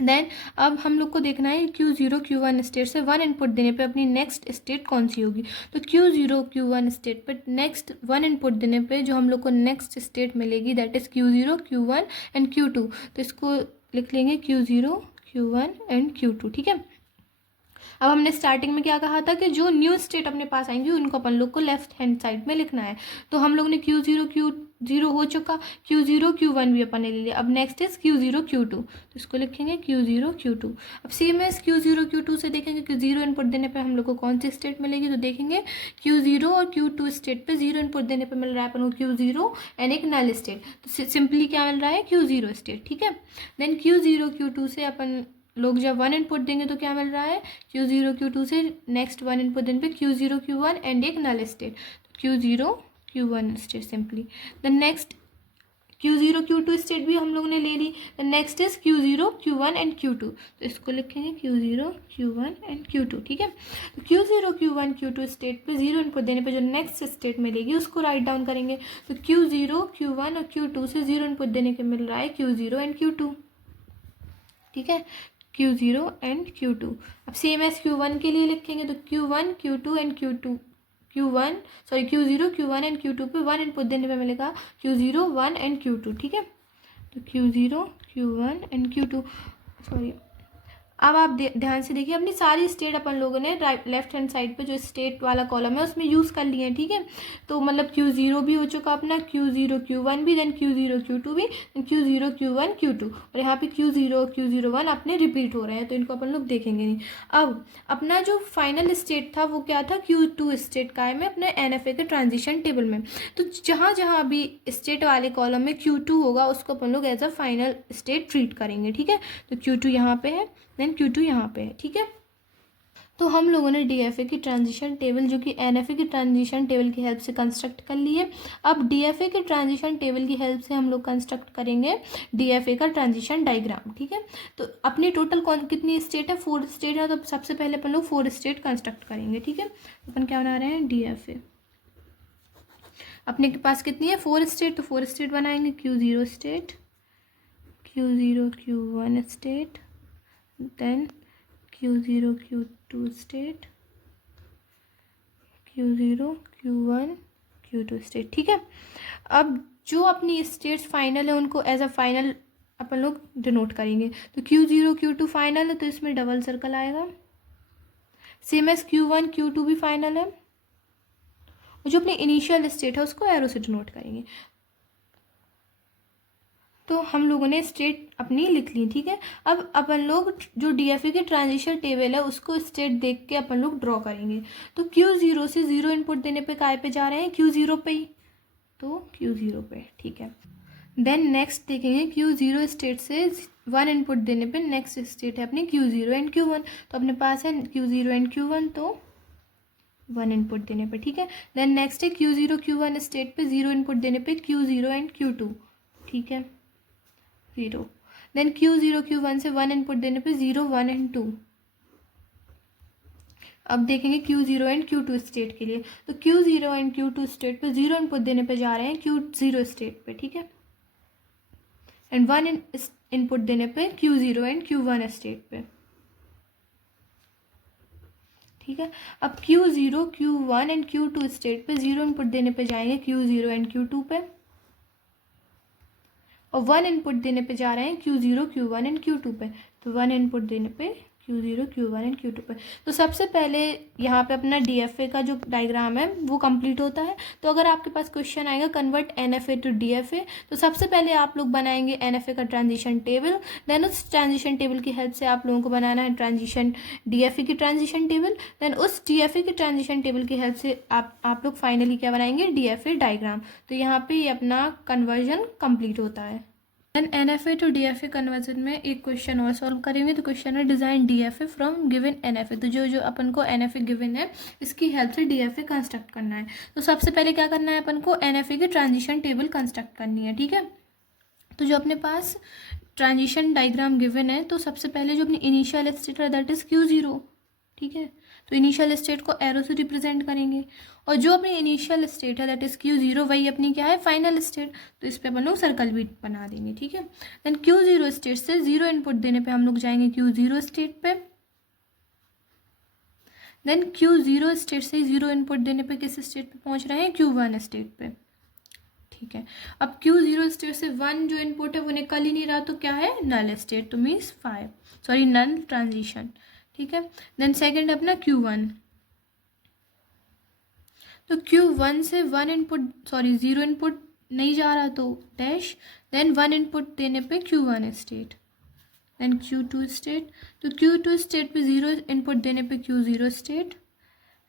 देन अब हम लोग को देखना है Q0 Q1 स्टेट से 1 इनपुट देने पे अपनी नेक्स्ट स्टेट कौन सी होगी। तो Q0 Q1 स्टेट पे नेक्स्ट 1 इनपुट देने पे जो हम लोग को नेक्स्ट स्टेट मिलेगी that is Q0 Q1 and Q2। तो इसको लिख लेंगे Q0 Q1 एंड Q2, ठीक है। अब हमने स्टार्टिंग में क्या कहा था कि जो न्यू स्टेट अपने पास आएंगी उनको अपन लोग को लेफ्ट हैंड साइड में लिखना है। तो हम लोग ने Q0 Q0 हो चुका, Q0 Q1 भी अपन ने ले लिया। अब नेक्स्ट इज Q0 Q2, तो इसको लिखेंगे Q0 Q2। अब सेम है Q0 Q2 से देखेंगे कि 0 इनपुट देने पे हम लोग को कौन सी स्टेट मिलेगी। तो देखेंगे Q0 और Q2 स्टेट पे 0 इनपुट देने पे मिल रहा है अपन को Q0 एंड एक नल स्टेट, तो सिंपली क्या मिल रहा है Q0 स्टेट, ठीक है। देन Q0 Q2 से अपन लोग जब 1 इनपुट देंगे तो क्या मिल रहा है Q0 Q2 से नेक्स्ट 1 इनपुट देने पे Q0 Q1 एंड एक नल स्टेट, तो Q0 Q1 state simply. The next Q0 Q2 state भी हम लोग ने ले ली। The next is Q0 Q1 and Q2, तो इसको लिखेंगे Q0 Q1 एंड Q2, ठीक है। तो Q0 Q1 Q2 स्टेट पे 0 इनपुट देने पे जो नेक्स्ट स्टेट मिलेगी उसको राइट डाउन करेंगे। तो Q0 Q1 और Q2 से 0 इनपुट देने के मिल रहा है Q0 एंड Q2, ठीक है, Q0 एंड Q2। अब सेम एस Q1 के लिए लिखेंगे तो Q1 Q2 and Q0 Q1 and Q2 पे 1 इनपुट देने पे मिलेगा Q0 1 एंड Q2, ठीक है। तो Q0 Q1 and Q2 sorry. अब आप ध्यान से देखिए अपनी सारी स्टेट अपन लोगों ने लेफ्ट हैंड साइड पे जो स्टेट वाला कॉलम है उसमें यूज़ कर लिए हैं, ठीक है। तो मतलब Q0 भी हो चुका अपना, Q0 Q1 भी, देन Q0 Q2 भी, देन Q0 Q1 Q2, और यहाँ पे Q0 Q0 1 अपने रिपीट हो रहे हैं, तो इनको अपन लोग देखेंगे नहीं। अब अपना जो फाइनल स्टेट था वो क्या था Q2 स्टेट का है मैं अपने NFA के ट्रांजिशन टेबल में। तो जहाँ जहाँ भी स्टेट वाले कॉलम में Q2 होगा उसको अपन लोग as a final state treat करेंगे, ठीक है। तो Q2 यहाँ पे है, देन Q2 यहाँ पे है, ठीक है। तो हम लोगों ने DFA की ट्रांजिशन टेबल जो कि NFA की ट्रांजिशन टेबल की हेल्प से कंस्ट्रक्ट कर ली है। अब DFA के ट्रांजिशन टेबल की हेल्प से हम लोग कंस्ट्रक्ट करेंगे DFA का ट्रांजिशन डायग्राम, ठीक है। तो अपनी टोटल कितनी स्टेट है, 4 स्टेट है, तो सबसे पहले अपन लोग 4 स्टेट कंस्ट्रक्ट करेंगे, ठीक है। अपन क्या बना रहे हैं DFA, अपने के पास कितनी है 4 स्टेट, तो 4 स्टेट बनाएंगे Q0 state, Q0 Q1 state, then Q0 Q2 state, Q0 Q1 Q2 state, ठीक है। अब जो अपनी स्टेट्स फाइनल है उनको एज अ फाइनल अपन लोग डिनोट करेंगे। तो Q0 Q2 फाइनल है तो इसमें डबल सर्कल आएगा, सेम एज Q1 Q2 भी फाइनल है, और जो अपनी इनिशियल स्टेट है उसको एरो से डिनोट करेंगे। तो हम लोगों ने स्टेट अपनी लिख ली, ठीक है। अब अपन लोग जो DFA की ट्रांजिशन टेबल है उसको स्टेट देख के अपन लोग ड्रॉ करेंगे। तो Q0 से 0 इनपुट देने पे काय पे जा रहे हैं Q0 पे ही, तो Q0 पे, ठीक है। देन नेक्स्ट देखेंगे Q0 स्टेट से 1 इनपुट देने पे नेक्स्ट स्टेट है अपनी Q0 एंड Q1, तो अपने पास है Q0 एंड Q1, तो 1 इनपुट देने पे, ठीक है। देन नेक्स्ट है Q0 Q1 स्टेट पे 0 इनपुट देने पे Q0 एंड Q2, ठीक है, 0। देन Q0 Q1 से 1 इनपुट देने पे 0 1 एंड 2। अब देखेंगे Q0 एंड Q2 स्टेट के लिए, तो Q0 एंड Q2 स्टेट पे 0 इनपुट देने पे जा रहे हैं Q0 स्टेट पे, ठीक है, एंड 1 इनपुट देने पे Q0 एंड Q1 स्टेट पे, ठीक है। अब Q0 Q1 and Q2 state पे 0 इनपुट देने पे जाएंगे Q0 एंड Q2 पे, और 1 इनपुट देने पे जा रहे हैं Q0 Q1 एंड Q2 पे, तो 1 इनपुट देने पे Q0 Q1 एंड Q2 पे। तो सबसे पहले यहाँ पे अपना DFA का जो डायग्राम है वो कंप्लीट होता है। तो अगर आपके पास क्वेश्चन आएगा कन्वर्ट NFA टू DFA, तो सबसे पहले आप लोग बनाएंगे NFA का ट्रांजिशन टेबल, देन उस ट्रांजिशन टेबल की हेल्प से आप लोगों को बनाना है ट्रांजिशन DFA की ट्रांजिशन टेबल, देन उस DFA की ट्रांजिशन टेबल की हेल्प से आप लोग फाइनली क्या बनाएंगे DFA डायग्राम। तो यहाँ पे ये अपना कन्वर्जन कंप्लीट होता है। Then NFA to DFA conversion में एक क्वेश्चन और सॉल्व करेंगे। तो क्वेश्चन है design DFA from given NFA। तो जो अपन को NFA गिवन है इसकी हेल्प से DFA कंस्ट्रक्ट करना है। तो सबसे पहले क्या करना है अपन को, NFA की ट्रांजिशन टेबल कंस्ट्रक्ट करनी है, ठीक है। तो जो अपने पास ट्रांजिशन डायग्राम गिवन है, तो सबसे पहले जो अपनी इनिशियल स्टेट है दैट इज़ Q0, ठीक है। तो इनिशियल स्टेट को एरो से रिप्रेजेंट करेंगे, और जो अपनी इनिशियल स्टेट है दैट इज़ Q0 वही अपनी क्या है, फाइनल स्टेट। तो इस पे अपन लोग सर्कल भी बना देंगे, ठीक है। देन Q0 स्टेट से 0 इनपुट देने पे हम लोग जाएंगे Q0 स्टेट पे। देन Q0 स्टेट से 0 इनपुट देने पे किस स्टेट पे पहुंच रहे हैं, Q1 स्टेट पे, ठीक है। अब Q0 स्टेट से 1 जो इनपुट है वो निकल ही नहीं रहा, तो क्या है, नल स्टेट, तो मीन्स 5, सॉरी नल ट्रांजिशन, ठीक है। देन सेकंड अपना Q1, तो Q1 से 1 इनपुट, सॉरी 0 इनपुट नहीं जा रहा तो डैश, देन 1 इनपुट देने पे Q1 state, then Q2 state, तो Q2 स्टेट पे 0 इनपुट देने पे Q0 स्टेट,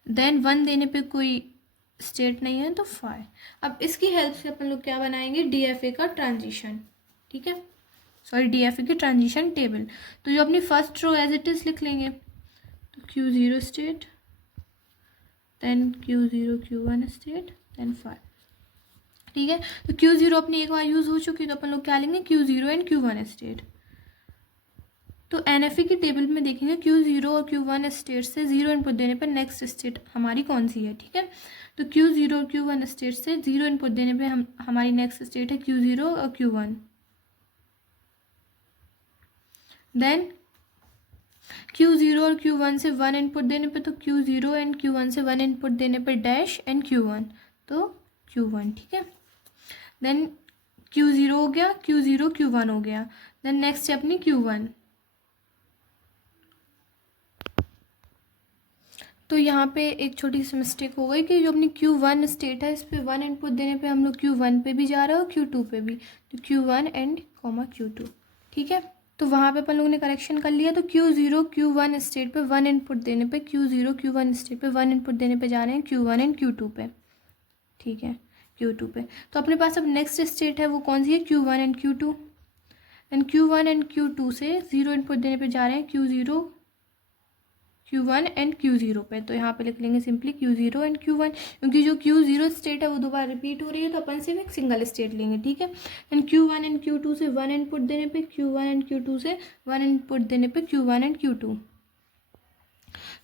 देन 1 देने पे कोई स्टेट नहीं है तो 5। अब इसकी हेल्प से अपन लोग क्या बनाएंगे, DFA का ट्रांजिशन, ठीक है, सॉरी DFA की ट्रांजिशन टेबल। तो जो अपनी first row as it is लिख लेंगे, तो Q0 state, then Q0 Q1 state, then 5, ठीक है। तो Q0 अपनी एक बार यूज हो चुकी है, तो अपन लोग क्या लेंगे, Q0 एंड Q1 स्टेट। तो NFA की टेबल में देखेंगे Q0 और Q1 स्टेट से 0 इनपुट देने पर नेक्स्ट स्टेट हमारी कौन सी है, ठीक है। तो Q0 और Q1 स्टेट से 0 इनपुट देने पे हमारी नेक्स्ट स्टेट है Q0 और Q1। देन Q0 और Q1 से 1 इनपुट देने पे, तो Q0 एंड Q1 से 1 इनपुट देने पे डैश एंड Q1, तो Q1, ठीक है। देन Q0 हो गया, Q0 Q1 हो गया, देन नेक्स्ट है अपनी Q1। तो यहाँ पे एक छोटी सी मिस्टेक हो गई कि जो अपनी Q1 स्टेट है इस पे 1 इनपुट देने पे हम लोग Q1 पे भी जा रहे हो, Q2 पे भी, तो Q1 एंड Q2, ठीक है। तो वहाँ पे अपन लोगों ने करेक्शन कर लिया। तो Q0 Q1 स्टेट पे 1 इनपुट देने पे, Q0 Q1 स्टेट पे 1 इनपुट देने पे जा रहे हैं Q1 एंड Q2 पे, ठीक है, Q2 पे। तो अपने पास अब नेक्स्ट स्टेट है वो कौन सी है, Q1 and Q2। And Q1 and Q2 से 0 इनपुट देने पे जा रहे हैं Q0 Q1 एंड Q0 पे। तो यहाँ पे लिख लेंगे सिंपली Q0 एंड Q1, क्योंकि जो Q0 स्टेट है वो दोबारा रिपीट हो रही है, तो अपन सिर्फ एक सिंगल स्टेट लेंगे, ठीक है। एंड Q1 एंड Q2 से 1 इनपुट देने पे, Q1 एंड Q2 से 1 इनपुट देने पे Q1 एंड Q2।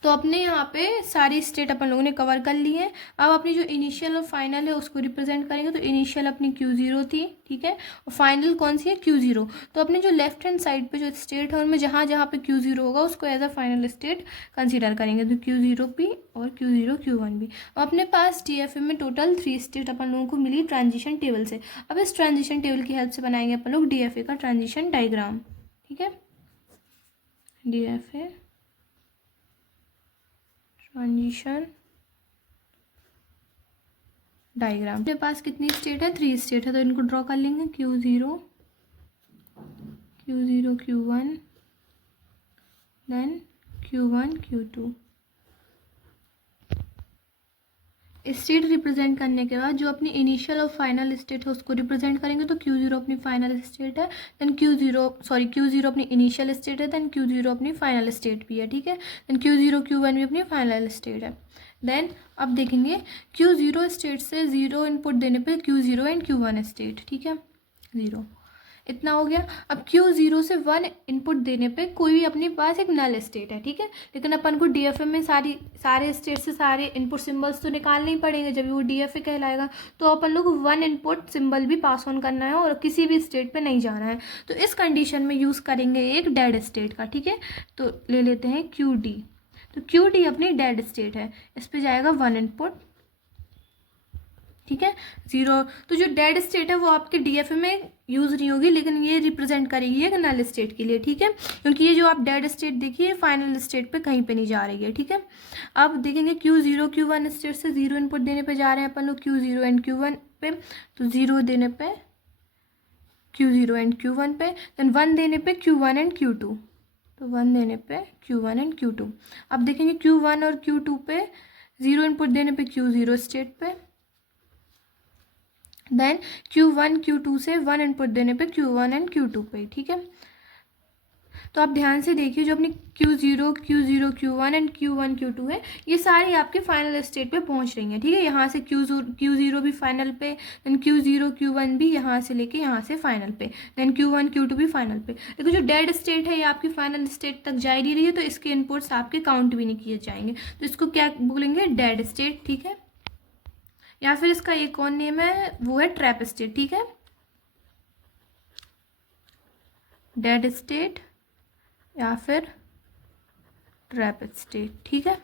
तो अपने यहाँ पे सारी स्टेट अपन लोगों ने कवर कर ली है। अब अपनी जो इनिशियल और फाइनल है उसको रिप्रेजेंट करेंगे। तो इनिशियल अपनी Q0 थी, ठीक है, और फाइनल कौन सी है, Q0। तो अपने जो लेफ्ट हैंड साइड पे जो स्टेट है उनमें जहाँ जहाँ पे Q0 होगा उसको as a final state consider करेंगे। तो Q0 भी और Q0 Q1 भी। अपने पास DFA में टोटल 3 स्टेट अपन लोगों को मिली ट्रांजिशन टेबल से। अब इस ट्रांजिशन टेबल की हेल्प से बनाएंगे अपन लोग DFA का ट्रांजिशन डायग्राम, ठीक है, DFA ट्रांजिशन डायग्राम। मेरे पास कितनी स्टेट है, 3 स्टेट है, तो इनको ड्रॉ कर लेंगे। Q0 Q1 then Q1 Q2। State represent करने के बाद जो अपनी इनिशियल और फाइनल स्टेट है उसको रिप्रेजेंट करेंगे। तो Q0 अपनी फाइनल स्टेट है, देन Q0 अपनी इनिशियल स्टेट है, देन Q0 अपनी फाइनल स्टेट भी है, ठीक है। देन Q0 Q1 भी अपनी फाइनल स्टेट है। देन अब देखेंगे Q0 स्टेट से 0 इनपुट देने पे Q0 एंड Q1 स्टेट, ठीक है, 0, इतना हो गया। अब Q0 से 1 इनपुट देने पे कोई भी अपने पास एक नल स्टेट है, ठीक है, लेकिन अपन को DFA में सारे स्टेट से सारे इनपुट सिंबल्स तो निकालने ही पड़ेंगे जब वो DFA कहलाएगा। तो अपन लोग 1 इनपुट सिंबल भी पास ऑन करना है और किसी भी स्टेट पे नहीं जाना है। तो इस कंडीशन में यूज़ करेंगे एक डेड स्टेट का, ठीक है। तो ले लेते हैं QD। तो QD अपनी डेड स्टेट है, इस पर जाएगा 1 इनपुट, ठीक है, 0। तो जो डेड स्टेट है वो आपके DFA में यूज़ नहीं होगी, लेकिन ये रिप्रेजेंट करेगी एक नल स्टेट के लिए, ठीक है, क्योंकि ये जो आप डेड स्टेट देखिए फाइनल स्टेट पे कहीं पे नहीं जा रही है, ठीक है। अब देखेंगे Q0 Q1 स्टेट से 0 इनपुट देने पे जा रहे हैं अपन लोग Q0 एंड Q1 पे। तो 0 देने पे Q0 एंड Q1 पे, देन 1 देने पे Q1 एंड Q2। तो 1 देने पे Q1 एंड Q2। अब देखेंगे Q1 और Q2 पे 0 इनपुट देने पे Q0 स्टेट पे, देन Q1 Q2 से 1 इनपुट देने पे Q1 एंड Q2 पे, ठीक है। तो आप ध्यान से देखिए, जो अपनी Q0 Q0 Q1 and Q1 Q2 है, ये सारी आपके फाइनल स्टेट पे पहुंच रही हैं, ठीक है। यहाँ से Q0 भी फाइनल पे, देन Q0 Q1 भी यहाँ से लेके यहाँ से फाइनल पे, देन Q1 Q2 भी फाइनल पे। देखो जो डेड स्टेट है ये आपकी फाइनल स्टेट तक जा ही नहीं रही है, तो इसके इनपुट्स आपके काउंट भी नहीं किए जाएंगे, तो इसको क्या बोलेंगे, डेड स्टेट, ठीक है। या फिर इसका एक और नेम है, वो है ट्रैप स्टेट, ठीक है, डेड स्टेट या फिर ट्रैप स्टेट, ठीक है।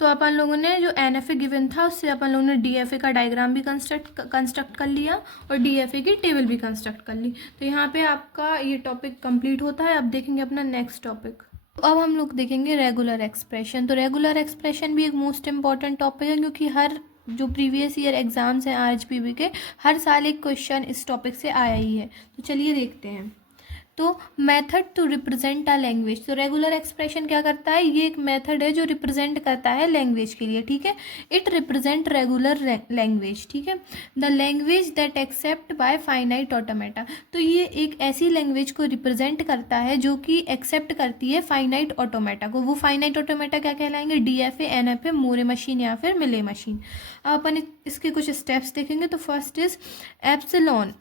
तो अपन लोगों ने जो NFA गिवन था उससे अपन लोगों ने DFA का डायग्राम भी कंस्ट्रक्ट कर लिया और DFA की टेबल भी कंस्ट्रक्ट कर ली। तो यहाँ पे आपका ये टॉपिक कंप्लीट होता है। अब देखेंगे अपना नेक्स्ट टॉपिक। तो अब हम लोग देखेंगे रेगुलर एक्सप्रेशन। तो रेगुलर एक्सप्रेशन भी एक मोस्ट इंपॉर्टेंट टॉपिक है, क्योंकि हर जो प्रीवियस ईयर एग्जाम्स हैं RHPB के, हर साल एक क्वेश्चन इस टॉपिक से आया ही है। तो चलिए देखते हैं। तो method to represent a language. तो रेगुलर एक्सप्रेशन क्या करता है, ये एक मेथड है जो रिप्रेजेंट करता है लैंग्वेज के लिए, ठीक है। इट रिप्रेजेंट रेगुलर लैंग्वेज, ठीक है, the language that except by finite automata. तो ये एक ऐसी लैंग्वेज को रिप्रेजेंट करता है जो कि एक्सेप्ट करती है फाइनाइट ऑटोमेटा को। वो फाइनाइट ऑटोमेटा क्या कहलाएंगे, DFA, NFA, मोरे मशीन या फिर मिले मशीन। अब अपन इसके कुछ स्टेप्स देखेंगे। तो first is epsilon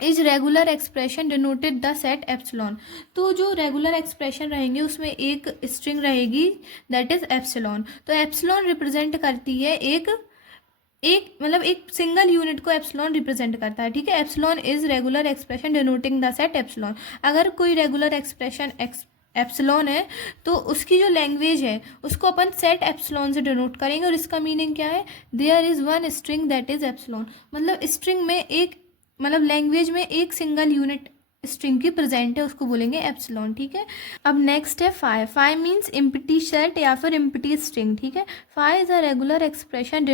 is regular expression denoted the set epsilon. तो जो रेगुलर एक्सप्रेशन रहेंगे उसमें एक स्ट्रिंग रहेगी दैट इज एप्सिलॉन। तो एप्सिलॉन रिप्रेजेंट करती है एक मतलब एक सिंगल यूनिट को एप्सिलॉन रिप्रेजेंट करता है, ठीक है। Epsilon is regular expression denoting the set epsilon. अगर कोई रेगुलर एक्सप्रेशन एप्सिलॉन है तो उसकी जो लैंग्वेज है उसको अपन सेट एप्सिलॉन से डिनोट करेंगे। और इसका मीनिंग क्या है, there is one string that is epsilon. मतलब स्ट्रिंग में एक, मतलब लैंग्वेज में एक सिंगल यूनिट स्ट्रिंग की प्रेजेंट है, उसको बोलेंगे एप्सिलॉन, ठीक है। अब नेक्स्ट है phi. Phi means empty set या फिर एम्प्टी स्ट्रिंग, ठीक है। Phi is a regular expression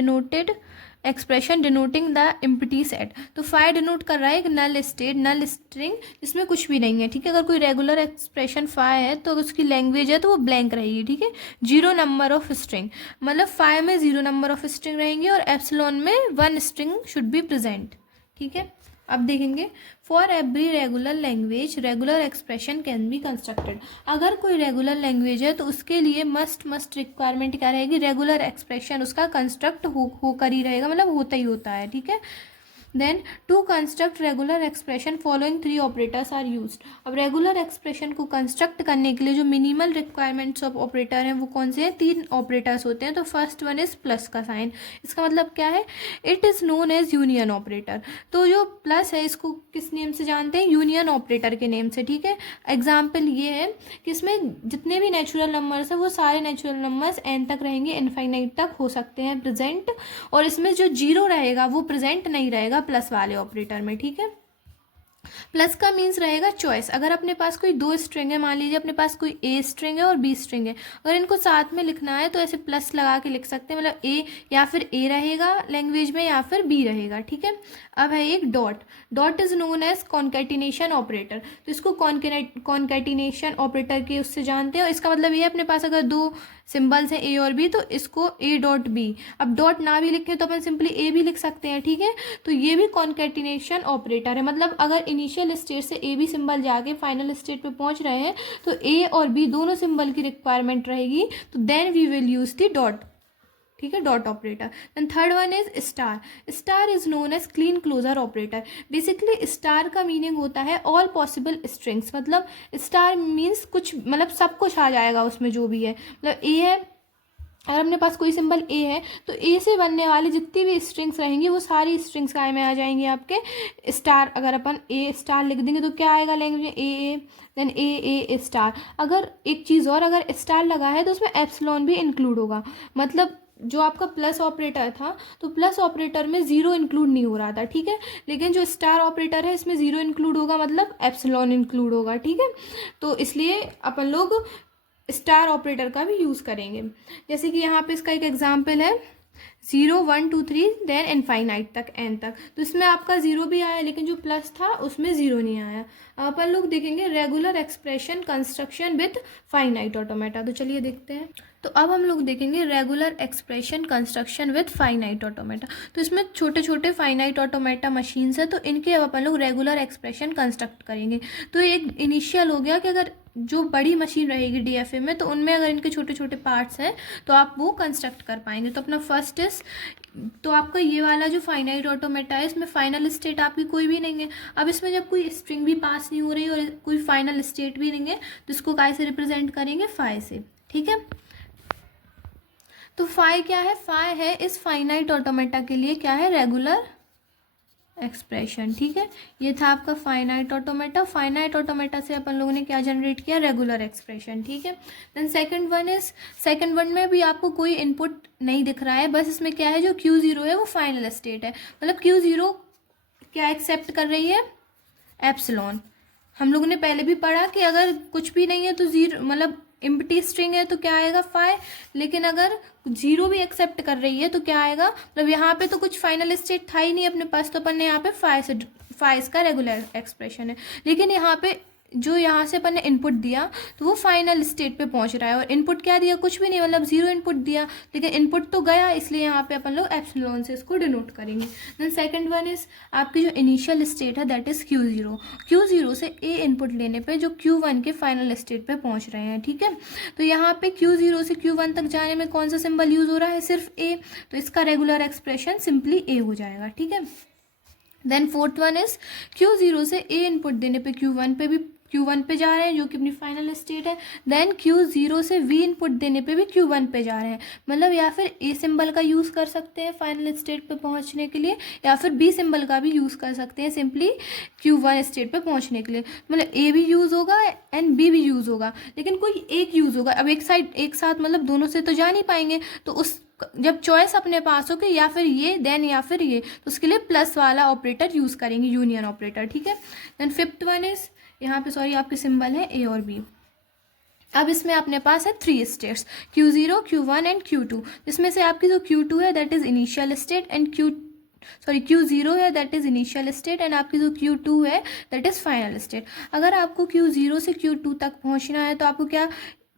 denoting the empty set. तो फाई डिनोट कर रहा है एक नल स्टेट, नल स्ट्रिंग जिसमें कुछ भी नहीं है, ठीक है। अगर कोई रेगुलर एक्सप्रेशन फाई है तो उसकी लैंग्वेज है तो वो ब्लैंक रहेगी, ठीक है। 0 नंबर ऑफ स्ट्रिंग, मतलब फाई में 0 नंबर ऑफ स्ट्रिंग रहेंगी और एप्सिलॉन में 1 स्ट्रिंग शुड बी प्रेजेंट, ठीक है। अब देखेंगे for every regular language regular expression can be constructed. अगर कोई रेगुलर लैंग्वेज है तो उसके लिए मस्ट रिक्वायरमेंट क्या रहेगी, रेगुलर एक्सप्रेशन उसका कंस्ट्रक्ट होकर ही रहेगा, मतलब होता ही होता है, ठीक है। Then to construct regular expression following 3 operators are used. अब रेगुलर एक्सप्रेशन को कंस्ट्रक्ट करने के लिए जो मिनिमल रिक्वायरमेंट्स ऑफ ऑपरेटर हैं वो कौन से हैं, 3 ऑपरेटर्स होते हैं। तो फर्स्ट वन इज प्लस का साइन। इसका मतलब क्या है, it is known as union operator. तो जो प्लस है इसको किस नेम से जानते हैं, यूनियन ऑपरेटर के नेम से, ठीक है। एग्जाम्पल ये है कि इसमें जितने भी नेचुरल नंबर्स हैं वो सारे नेचुरल नंबर्स n तक रहेंगे, इनफाइनाइट तक हो सकते हैं प्रेजेंट, और इसमें जो 0 रहेगा वो प्रेजेंट नहीं रहेगा प्लस वाले ऑपरेटर में, ठीक है। प्लस का मीन्स रहेगा चॉइस। अगर अपने पास कोई 2 स्ट्रिंग है, मान लीजिए अपने पास कोई A स्ट्रिंग है और B स्ट्रिंग है, अगर इनको साथ में लिखना है तो ऐसे प्लस लगा के लिख सकते हैं, मतलब A या फिर A रहेगा लैंग्वेज में या फिर B रहेगा, ठीक है। अब है एक dot. Dot is known as concatenation operator. तो इसको कॉन्कैटिनेशन ऑपरेटर के उससे जानते हैं। इसका मतलब ये है अपने पास अगर 2 सिंबल्स हैं A और B तो इसको A डॉट B। अब डॉट ना भी लिखें तो अपन सिंपली A भी लिख सकते हैं, ठीक है। तो ये भी कॉन्कैटिनेशन ऑपरेटर है, मतलब अगर इनिशियल स्टेट से A B सिंबल जाके फाइनल स्टेट पे पहुंच रहे हैं तो A और B दोनों सिंबल की रिक्वायरमेंट रहेगी, तो then we will use the dot, ठीक है, dot operator. Then third one is star. Star is known as Kleene closure operator. Basically star का मीनिंग होता है ऑल पॉसिबल स्ट्रिंग्स, मतलब स्टार मीन्स कुछ, मतलब सब कुछ आ जाएगा उसमें जो भी है। मतलब ए है, अगर अपने पास कोई सिंबल ए है तो ए से बनने वाली जितनी भी स्ट्रिंग्स रहेंगी वो सारी स्ट्रिंग्स काय में आ जाएंगी आपके स्टार। अगर अपन ए स्टार लिख देंगे तो क्या आएगा लैंग्वेज में, ए देन ए स्टार। अगर एक चीज़ और, अगर स्टार लगा है तो उसमें एप्सिलॉन भी इंक्लूड होगा। मतलब जो आपका प्लस ऑपरेटर था तो प्लस ऑपरेटर में 0 इंक्लूड नहीं हो रहा था, ठीक है, लेकिन जो स्टार ऑपरेटर है इसमें 0 इंक्लूड होगा, मतलब एप्सिलॉन इंक्लूड होगा, ठीक है। तो इसलिए अपन लोग स्टार ऑपरेटर का भी यूज़ करेंगे। जैसे कि यहाँ पे इसका एक एग्जाम्पल है 0 1 2 3 देन इनफाइनाइट तक n तक। तो इसमें आपका 0 भी आया, लेकिन जो प्लस था उसमें 0 नहीं आया। अब अपन लोग देखेंगे regular expression construction with finite automata. तो चलिए देखते हैं। तो अब हम लोग देखेंगे regular expression construction with finite automata. तो इसमें छोटे छोटे फाइनाइट ऑटोमेटा मशीन्स है, तो इनके अब अपन लोग रेगुलर एक्सप्रेशन कंस्ट्रक्ट करेंगे। तो एक इनिशियल हो गया कि अगर जो बड़ी मशीन रहेगी डीएफए में, तो उनमें अगर इनके छोटे छोटे पार्ट्स हैं तो आप वो कंस्ट्रक्ट कर पाएंगे। तो अपना फर्स्ट इज, तो आपका ये वाला जो फाइनाइट ऑटोमेटा है, इसमें फाइनल स्टेट आपकी कोई भी नहीं है। अब इसमें जब कोई स्ट्रिंग भी पास नहीं हो रही और कोई फाइनल स्टेट भी नहीं है, तो इसको कैसे रिप्रेजेंट करेंगे, फाई से। ठीक है, तो फाई क्या है, फाई है इस फाइनाइट ऑटोमेटा के लिए क्या है, रेगुलर एक्सप्रेशन। ठीक है, ये था आपका फाइनाइट ऑटोमेटा। फाइनाइट ऑटोमेटा से अपन लोगों ने क्या जनरेट किया, रेगुलर एक्सप्रेशन। ठीक है, then second one is, second one में भी आपको कोई इनपुट नहीं दिख रहा है, बस इसमें क्या है, जो Q0 है वो फाइनल स्टेट है। मतलब Q0 क्या एक्सेप्ट कर रही है, एप्सिलॉन। हम लोगों ने पहले भी पढ़ा कि अगर कुछ भी नहीं है तो जीरो, मतलब एम्प्टी स्ट्रिंग है तो क्या आएगा, फाई। लेकिन अगर 0 भी एक्सेप्ट कर रही है तो क्या आएगा, मतलब यहाँ पे तो कुछ फाइनल स्टेट था ही नहीं अपने पास, तो अपन ने यहाँ पे फाई इसका रेगुलर एक्सप्रेशन है। लेकिन यहाँ पे जो यहाँ से अपन ने इनपुट दिया तो वो फाइनल स्टेट पे पहुँच रहा है, और इनपुट क्या दिया, कुछ भी नहीं, मतलब 0 इनपुट दिया, लेकिन इनपुट तो गया, इसलिए यहाँ पे अपन लोग एप्सिलॉन से इसको डिनोट करेंगे। देन सेकंड वन इज आपकी जो इनिशियल स्टेट है, दैट इज Q0। Q0 से A इनपुट लेने पे जो Q1 के फाइनल स्टेट पे पहुँच रहे हैं। ठीक है, तो यहाँ पे Q0 से Q1 तक जाने में कौन सा सिंबल यूज हो रहा है, सिर्फ A, तो इसका रेगुलर एक्सप्रेशन सिंपली A हो जाएगा। ठीक है, then fourth one is Q0 से A इनपुट देने पे Q1 पे जा रहे हैं, जो कि अपनी फाइनल स्टेट है। देन Q0 से V इनपुट देने पे भी Q1 पे जा रहे हैं, मतलब या फिर A सिंबल का यूज़ कर सकते हैं फाइनल स्टेट पे पहुंचने के लिए, या फिर B सिंबल का भी यूज़ कर सकते हैं सिंपली Q1 स्टेट पे पहुंचने के लिए। मतलब A भी यूज़ होगा एंड B भी यूज़ होगा, लेकिन कोई एक यूज़ होगा। अब एक साथ मतलब दोनों से तो जा नहीं पाएंगे, तो उस जब चॉइस अपने पास हो कि या फिर ये देन या फिर ये, तो उसके लिए प्लस वाला ऑपरेटर यूज़ करेंगे, यूनियन ऑपरेटर। ठीक है, देन फिफ्थ वन इज, यहाँ पे सॉरी आपके सिंबल है A और B। अब इसमें अपने पास है 3 states, Q0, Q1 and Q2, जिसमें से आपकी जो Q2 है that is initial state and Q0 है that is initial state, and आपकी जो Q2 है दैट इज फाइनल स्टेट। अगर आपको Q0 से Q2 तक पहुंचना है तो आपको क्या,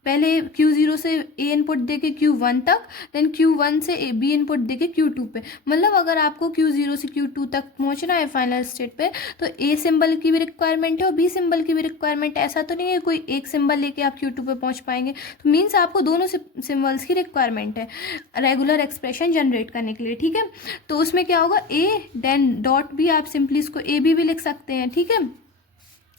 पहले Q0 से A इनपुट देके Q1 तक, देन Q1 से B इनपुट देके Q2 पे। मतलब अगर आपको Q0 से Q2 तक पहुंचना है फाइनल स्टेट पे, तो A सिंबल की भी रिक्वायरमेंट है और B सिंबल की भी रिक्वायरमेंट है। ऐसा तो नहीं है कोई एक सिंबल लेके आप Q2 पे पहुंच पाएंगे, तो मीन्स आपको दोनों सिंबल्स की रिक्वायरमेंट है रेगुलर एक्सप्रेशन जनरेट करने के लिए। ठीक है, तो उसमें क्या होगा, A देन डॉट B, आप सिंपली इसको AB भी लिख सकते हैं। ठीक है,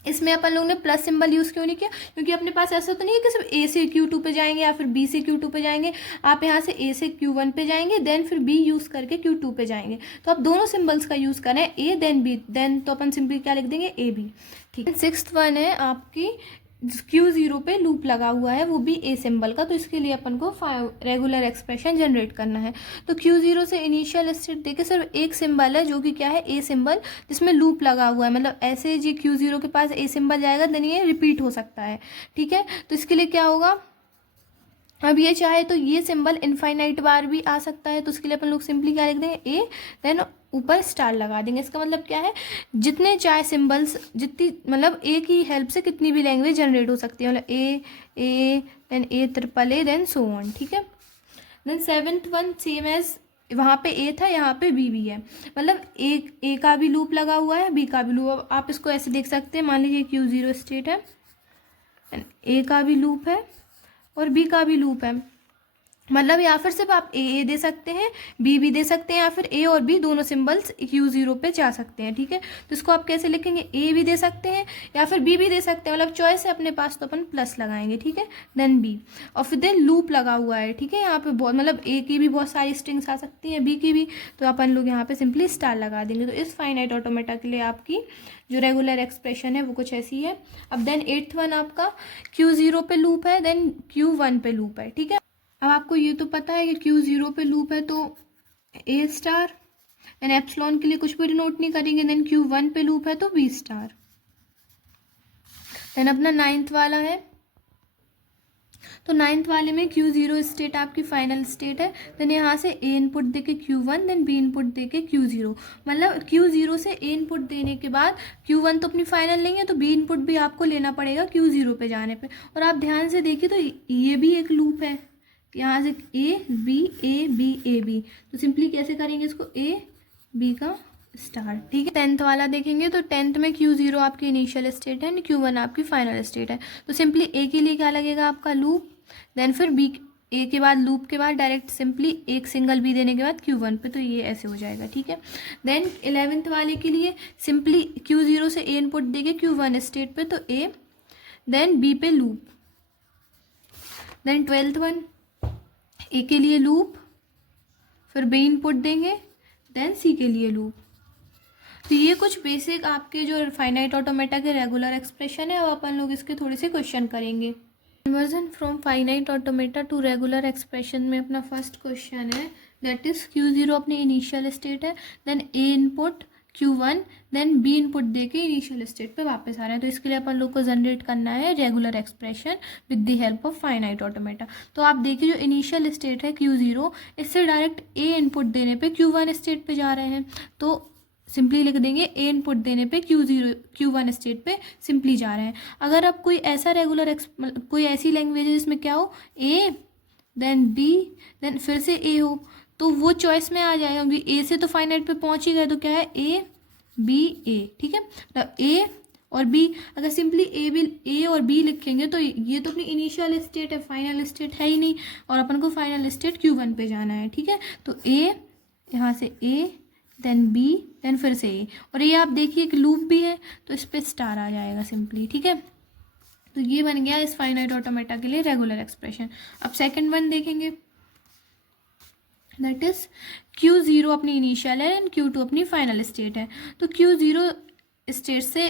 इसमें अपन लोगों ने प्लस सिंबल यूज़ क्यों नहीं किया, क्योंकि अपने पास ऐसा तो नहीं है कि सिर्फ A से Q2 पे जाएंगे या फिर B से Q2 पे जाएंगे। आप यहाँ से A से Q1 पे जाएंगे, देन फिर B यूज़ करके Q2 पे जाएंगे, तो आप दोनों सिंबल्स का यूज़ करें, A देन B, देन तो अपन सिंपली क्या लिख देंगे, AB। ठीक है, सिक्स्थ वन है आपकी Q0 पे लूप लगा हुआ है, वो भी A सिंबल का, तो इसके लिए अपन को रेगुलर एक्सप्रेशन जनरेट करना है। तो Q0 से इनिशियल स्टेट देखिए सिर्फ एक सिंबल है जो कि क्या है, A सिंबल, जिसमें लूप लगा हुआ है। मतलब ऐसे जी Q0 के पास A सिंबल जाएगा देन ये रिपीट हो सकता है। ठीक है, तो इसके लिए क्या होगा, अब ये चाहे तो ये सिंबल इनफाइनाइट बार भी आ सकता है, तो उसके लिए अपन लोग सिंपली क्या लिख देंगे, A देन ऊपर स्टार लगा देंगे। इसका मतलब क्या है, जितने चाहे सिंबल्स, जितनी मतलब A की हेल्प से कितनी भी लैंग्वेज जनरेट हो सकती है, मतलब A then A then so on. ठीक है, then seventh one same as, वहाँ पे A था यहाँ पे B भी है, मतलब A का भी लूप लगा हुआ है, B का भी लूप। आप इसको ऐसे देख सकते हैं, मान लीजिए Q0 स्टेट है, A का भी लूप है और B का भी लूप है। मतलब या फिर सिर्फ आप A दे सकते हैं, B भी दे सकते हैं, या फिर A और B दोनों सिंबल्स Q0 पे जा सकते हैं। ठीक है, तो इसको आप कैसे लिखेंगे, A भी दे सकते हैं या फिर B भी दे सकते हैं, मतलब चॉइस है अपने पास, तो अपन प्लस लगाएंगे। ठीक है, देन B, और फिर देन लूप लगा हुआ है। ठीक है, यहाँ पे बहुत मतलब A की भी बहुत सारी स्ट्रिंग्स आ सकती हैं, B की भी, तो अपन लोग यहाँ पे सिंपली स्टार लगा देंगे। तो इस फाइनाइट ऑटोमेटा के लिए आपकी जो रेगुलर एक्सप्रेशन है वो कुछ ऐसी है। अब देन एट्थ वन आपका Q0 पे लूप है, देन Q1 पे लूप है। ठीक है, अब आपको ये तो पता है कि Q0 पे लूप है तो A स्टार, देन एप्सिलॉन के लिए कुछ भी डिनोट नहीं करेंगे, देन Q1 पे लूप है तो B स्टार। देन अपना नाइन्थ वाला है, तो 9th वाले में Q0 स्टेट आपकी फाइनल स्टेट है, देन यहाँ से A इनपुट देके Q1, देन B इनपुट देके Q0, मतलब Q0 से A इनपुट देने के बाद Q1 तो अपनी फाइनल नहीं है, तो B इनपुट भी आपको लेना पड़ेगा Q0 पे जाने पे। और आप ध्यान से देखिए तो ये भी एक लूप है, यहाँ से A B, तो सिंपली कैसे करेंगे इसको, A B का स्टार, ठीक है। 10th वाला देखेंगे तो 10th में Q0 आपकी इनिशियल स्टेट है, Q1 आपकी फाइनल स्टेट है, तो सिंपली A के लिए क्या लगेगा आपका लूप, देन फिर B A के बाद लूप के बाद डायरेक्ट सिंपली एक सिंगल B देने के बाद Q1 पे, तो ये ऐसे हो जाएगा, ठीक है। देन 11th वाले के लिए सिंपली Q0 से A इनपुट देंगे Q1 स्टेट पे, तो A देन B पे loop, then 12th one A के लिए लूप, फिर B इनपुट देंगे, देन C के लिए लूप। तो ये कुछ बेसिक आपके जो फाइनाइट ऑटोमेटा के रेगुलर एक्सप्रेशन है, अब अपन लोग इसके थोड़े से क्वेश्चन करेंगे। Conversion from finite automata to regular expression में अपना फर्स्ट क्वेश्चन है, दैट इज Q0 अपनी इनिशियल स्टेट है, then A input Q1, then B input देके इनिशियल स्टेट पे वापस आ रहे हैं, तो इसके लिए अपन लोग को जनरेट करना है regular expression with the help of finite automata. तो आप देखिए जो इनिशियल स्टेट है Q0, इससे डायरेक्ट A इनपुट देने पे Q1 स्टेट पे जा रहे हैं, तो सिंपली लिख देंगे A इनपुट देने पे Q1 स्टेट पे सिंपली जा रहे हैं। अगर आप कोई ऐसा कोई ऐसी लैंग्वेज है जिसमें क्या हो A देन B देन फिर से A हो, तो वो चॉइस में आ जाएगा, क्योंकि A से तो फाइनाइट पे पहुंच ही गए, तो क्या है A B A, ठीक है। तो A और B, अगर सिंपली A और B लिखेंगे तो ये तो अपनी इनिशियल स्टेट है, फाइनल स्टेट है ही नहीं, और अपन को फाइनल स्टेट Q1 पे जाना है, ठीक है। तो A यहाँ से A देन B देन फिर से A, और ये आप देखिए एक लूप भी है, तो इस पर स्टार आ जाएगा सिंपली, ठीक है। तो ये बन गया इस फाइनाइट ऑटोमेटा के लिए रेगुलर एक्सप्रेशन। अब सेकंड वन देखेंगे, दैट इज Q0 अपनी इनिशियल है एंड Q2 अपनी फाइनल स्टेट है। तो Q0 स्टेट से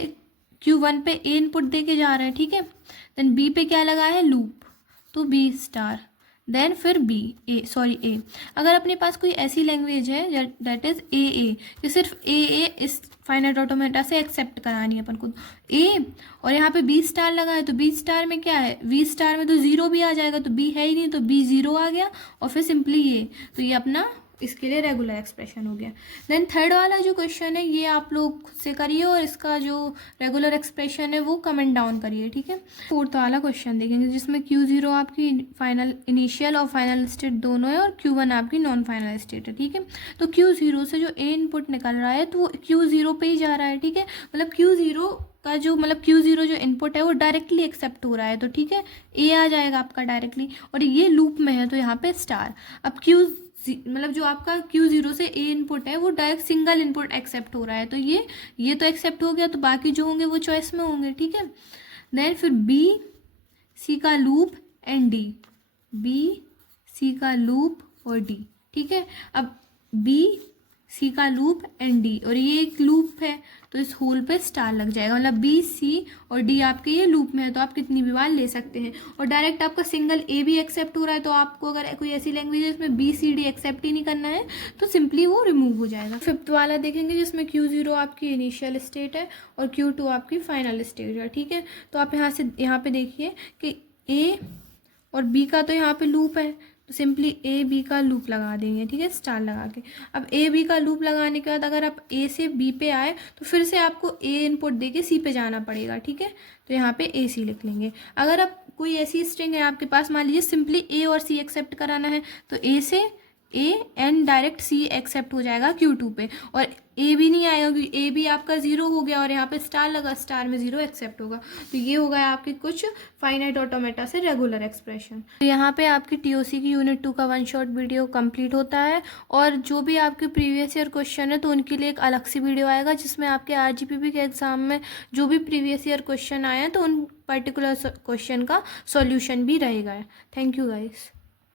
Q1 पे A इनपुट दे के जा रहे हैं, ठीक है। देन B पे क्या लगा है लूप, तो B स्टार, देन फिर A। अगर अपने पास कोई ऐसी लैंग्वेज है दैट इज AA, जो सिर्फ AA इस फाइनाइट ऑटोमेटा से एक्सेप्ट करानी है अपन को, A और यहाँ पे B स्टार लगा है, तो B स्टार में क्या है, V स्टार में तो 0 भी आ जाएगा, तो B है ही नहीं, तो B 0 आ गया, और फिर सिंपली ये, तो ये अपना इसके लिए रेगुलर एक्सप्रेशन हो गया। देन थर्ड वाला जो क्वेश्चन है ये आप लोग खुद से करिए, और इसका जो रेगुलर एक्सप्रेशन है वो कमेंट डाउन करिए, ठीक है। फोर्थ वाला क्वेश्चन देखेंगे, जिसमें Q0 आपकी फाइनल इनिशियल और फाइनल स्टेट दोनों है, और Q1 आपकी नॉन फाइनल स्टेट है, ठीक है। तो Q0 से जो A इनपुट निकल रहा है तो वो Q0 पे ही जा रहा है, ठीक है। मतलब Q0 जो इनपुट है वो डायरेक्टली एक्सेप्ट हो रहा है, तो ठीक है A आ जाएगा आपका डायरेक्टली, और ये लूप में है तो यहाँ पे स्टार। अब जो आपका Q0 से A इनपुट है वो डायरेक्ट सिंगल इनपुट एक्सेप्ट हो रहा है, तो ये तो एक्सेप्ट हो गया, तो बाकी जो होंगे वो चॉइस में होंगे, ठीक है। देन फिर B C का loop and D, B C का लूप और D, ठीक है। अब B C का लूप एंड D, और ये एक लूप है तो इस होल पे स्टार लग जाएगा, मतलब B C और D आपके ये लूप में है, तो आप कितनी भी बार ले सकते हैं। और डायरेक्ट आपका सिंगल A भी एक्सेप्ट हो रहा है, तो आपको अगर कोई ऐसी लैंग्वेज है जिसमें B C D एक्सेप्ट ही नहीं करना है तो सिंपली वो रिमूव हो जाएगा। फिफ्थ वाला देखेंगे, जिसमें Q0 आपकी इनिशियल स्टेट है और Q2 आपकी फाइनल स्टेट है, ठीक है। तो आप यहाँ पे देखिए कि A और B का तो यहाँ पे लूप है, तो सिंपली A B का लूप लगा देंगे, ठीक है, स्टार लगा के। अब A B का लूप लगाने के बाद अगर आप A से B पे आए तो फिर से आपको A इनपुट देके C पे जाना पड़ेगा, ठीक है। तो यहाँ पे A C लिख लेंगे। अगर आप कोई ऐसी स्ट्रिंग है आपके पास, मान लीजिए सिंपली A और C एक्सेप्ट कराना है, तो A से A and direct C accept हो जाएगा Q2 पे, और A भी नहीं आएगा क्योंकि A भी आपका 0 हो गया, और यहाँ पे स्टार लगा, स्टार में 0 एक्सेप्ट होगा। तो ये होगा आपके कुछ फाइनाइट ऑटोमेटा से रेगुलर एक्सप्रेशन। तो यहाँ पे आपकी TOC की यूनिट 2 का 1 शॉट वीडियो कंप्लीट होता है, और जो भी आपके प्रीवियस ईयर क्वेश्चन है तो उनके लिए एक अलग सी वीडियो आएगा, जिसमें आपके RGPP के एग्जाम में जो भी प्रीवियस ईयर क्वेश्चन आए हैं तो उन पर्टिकुलर क्वेश्चन का सॉल्यूशन भी रहेगा। Thank you guys.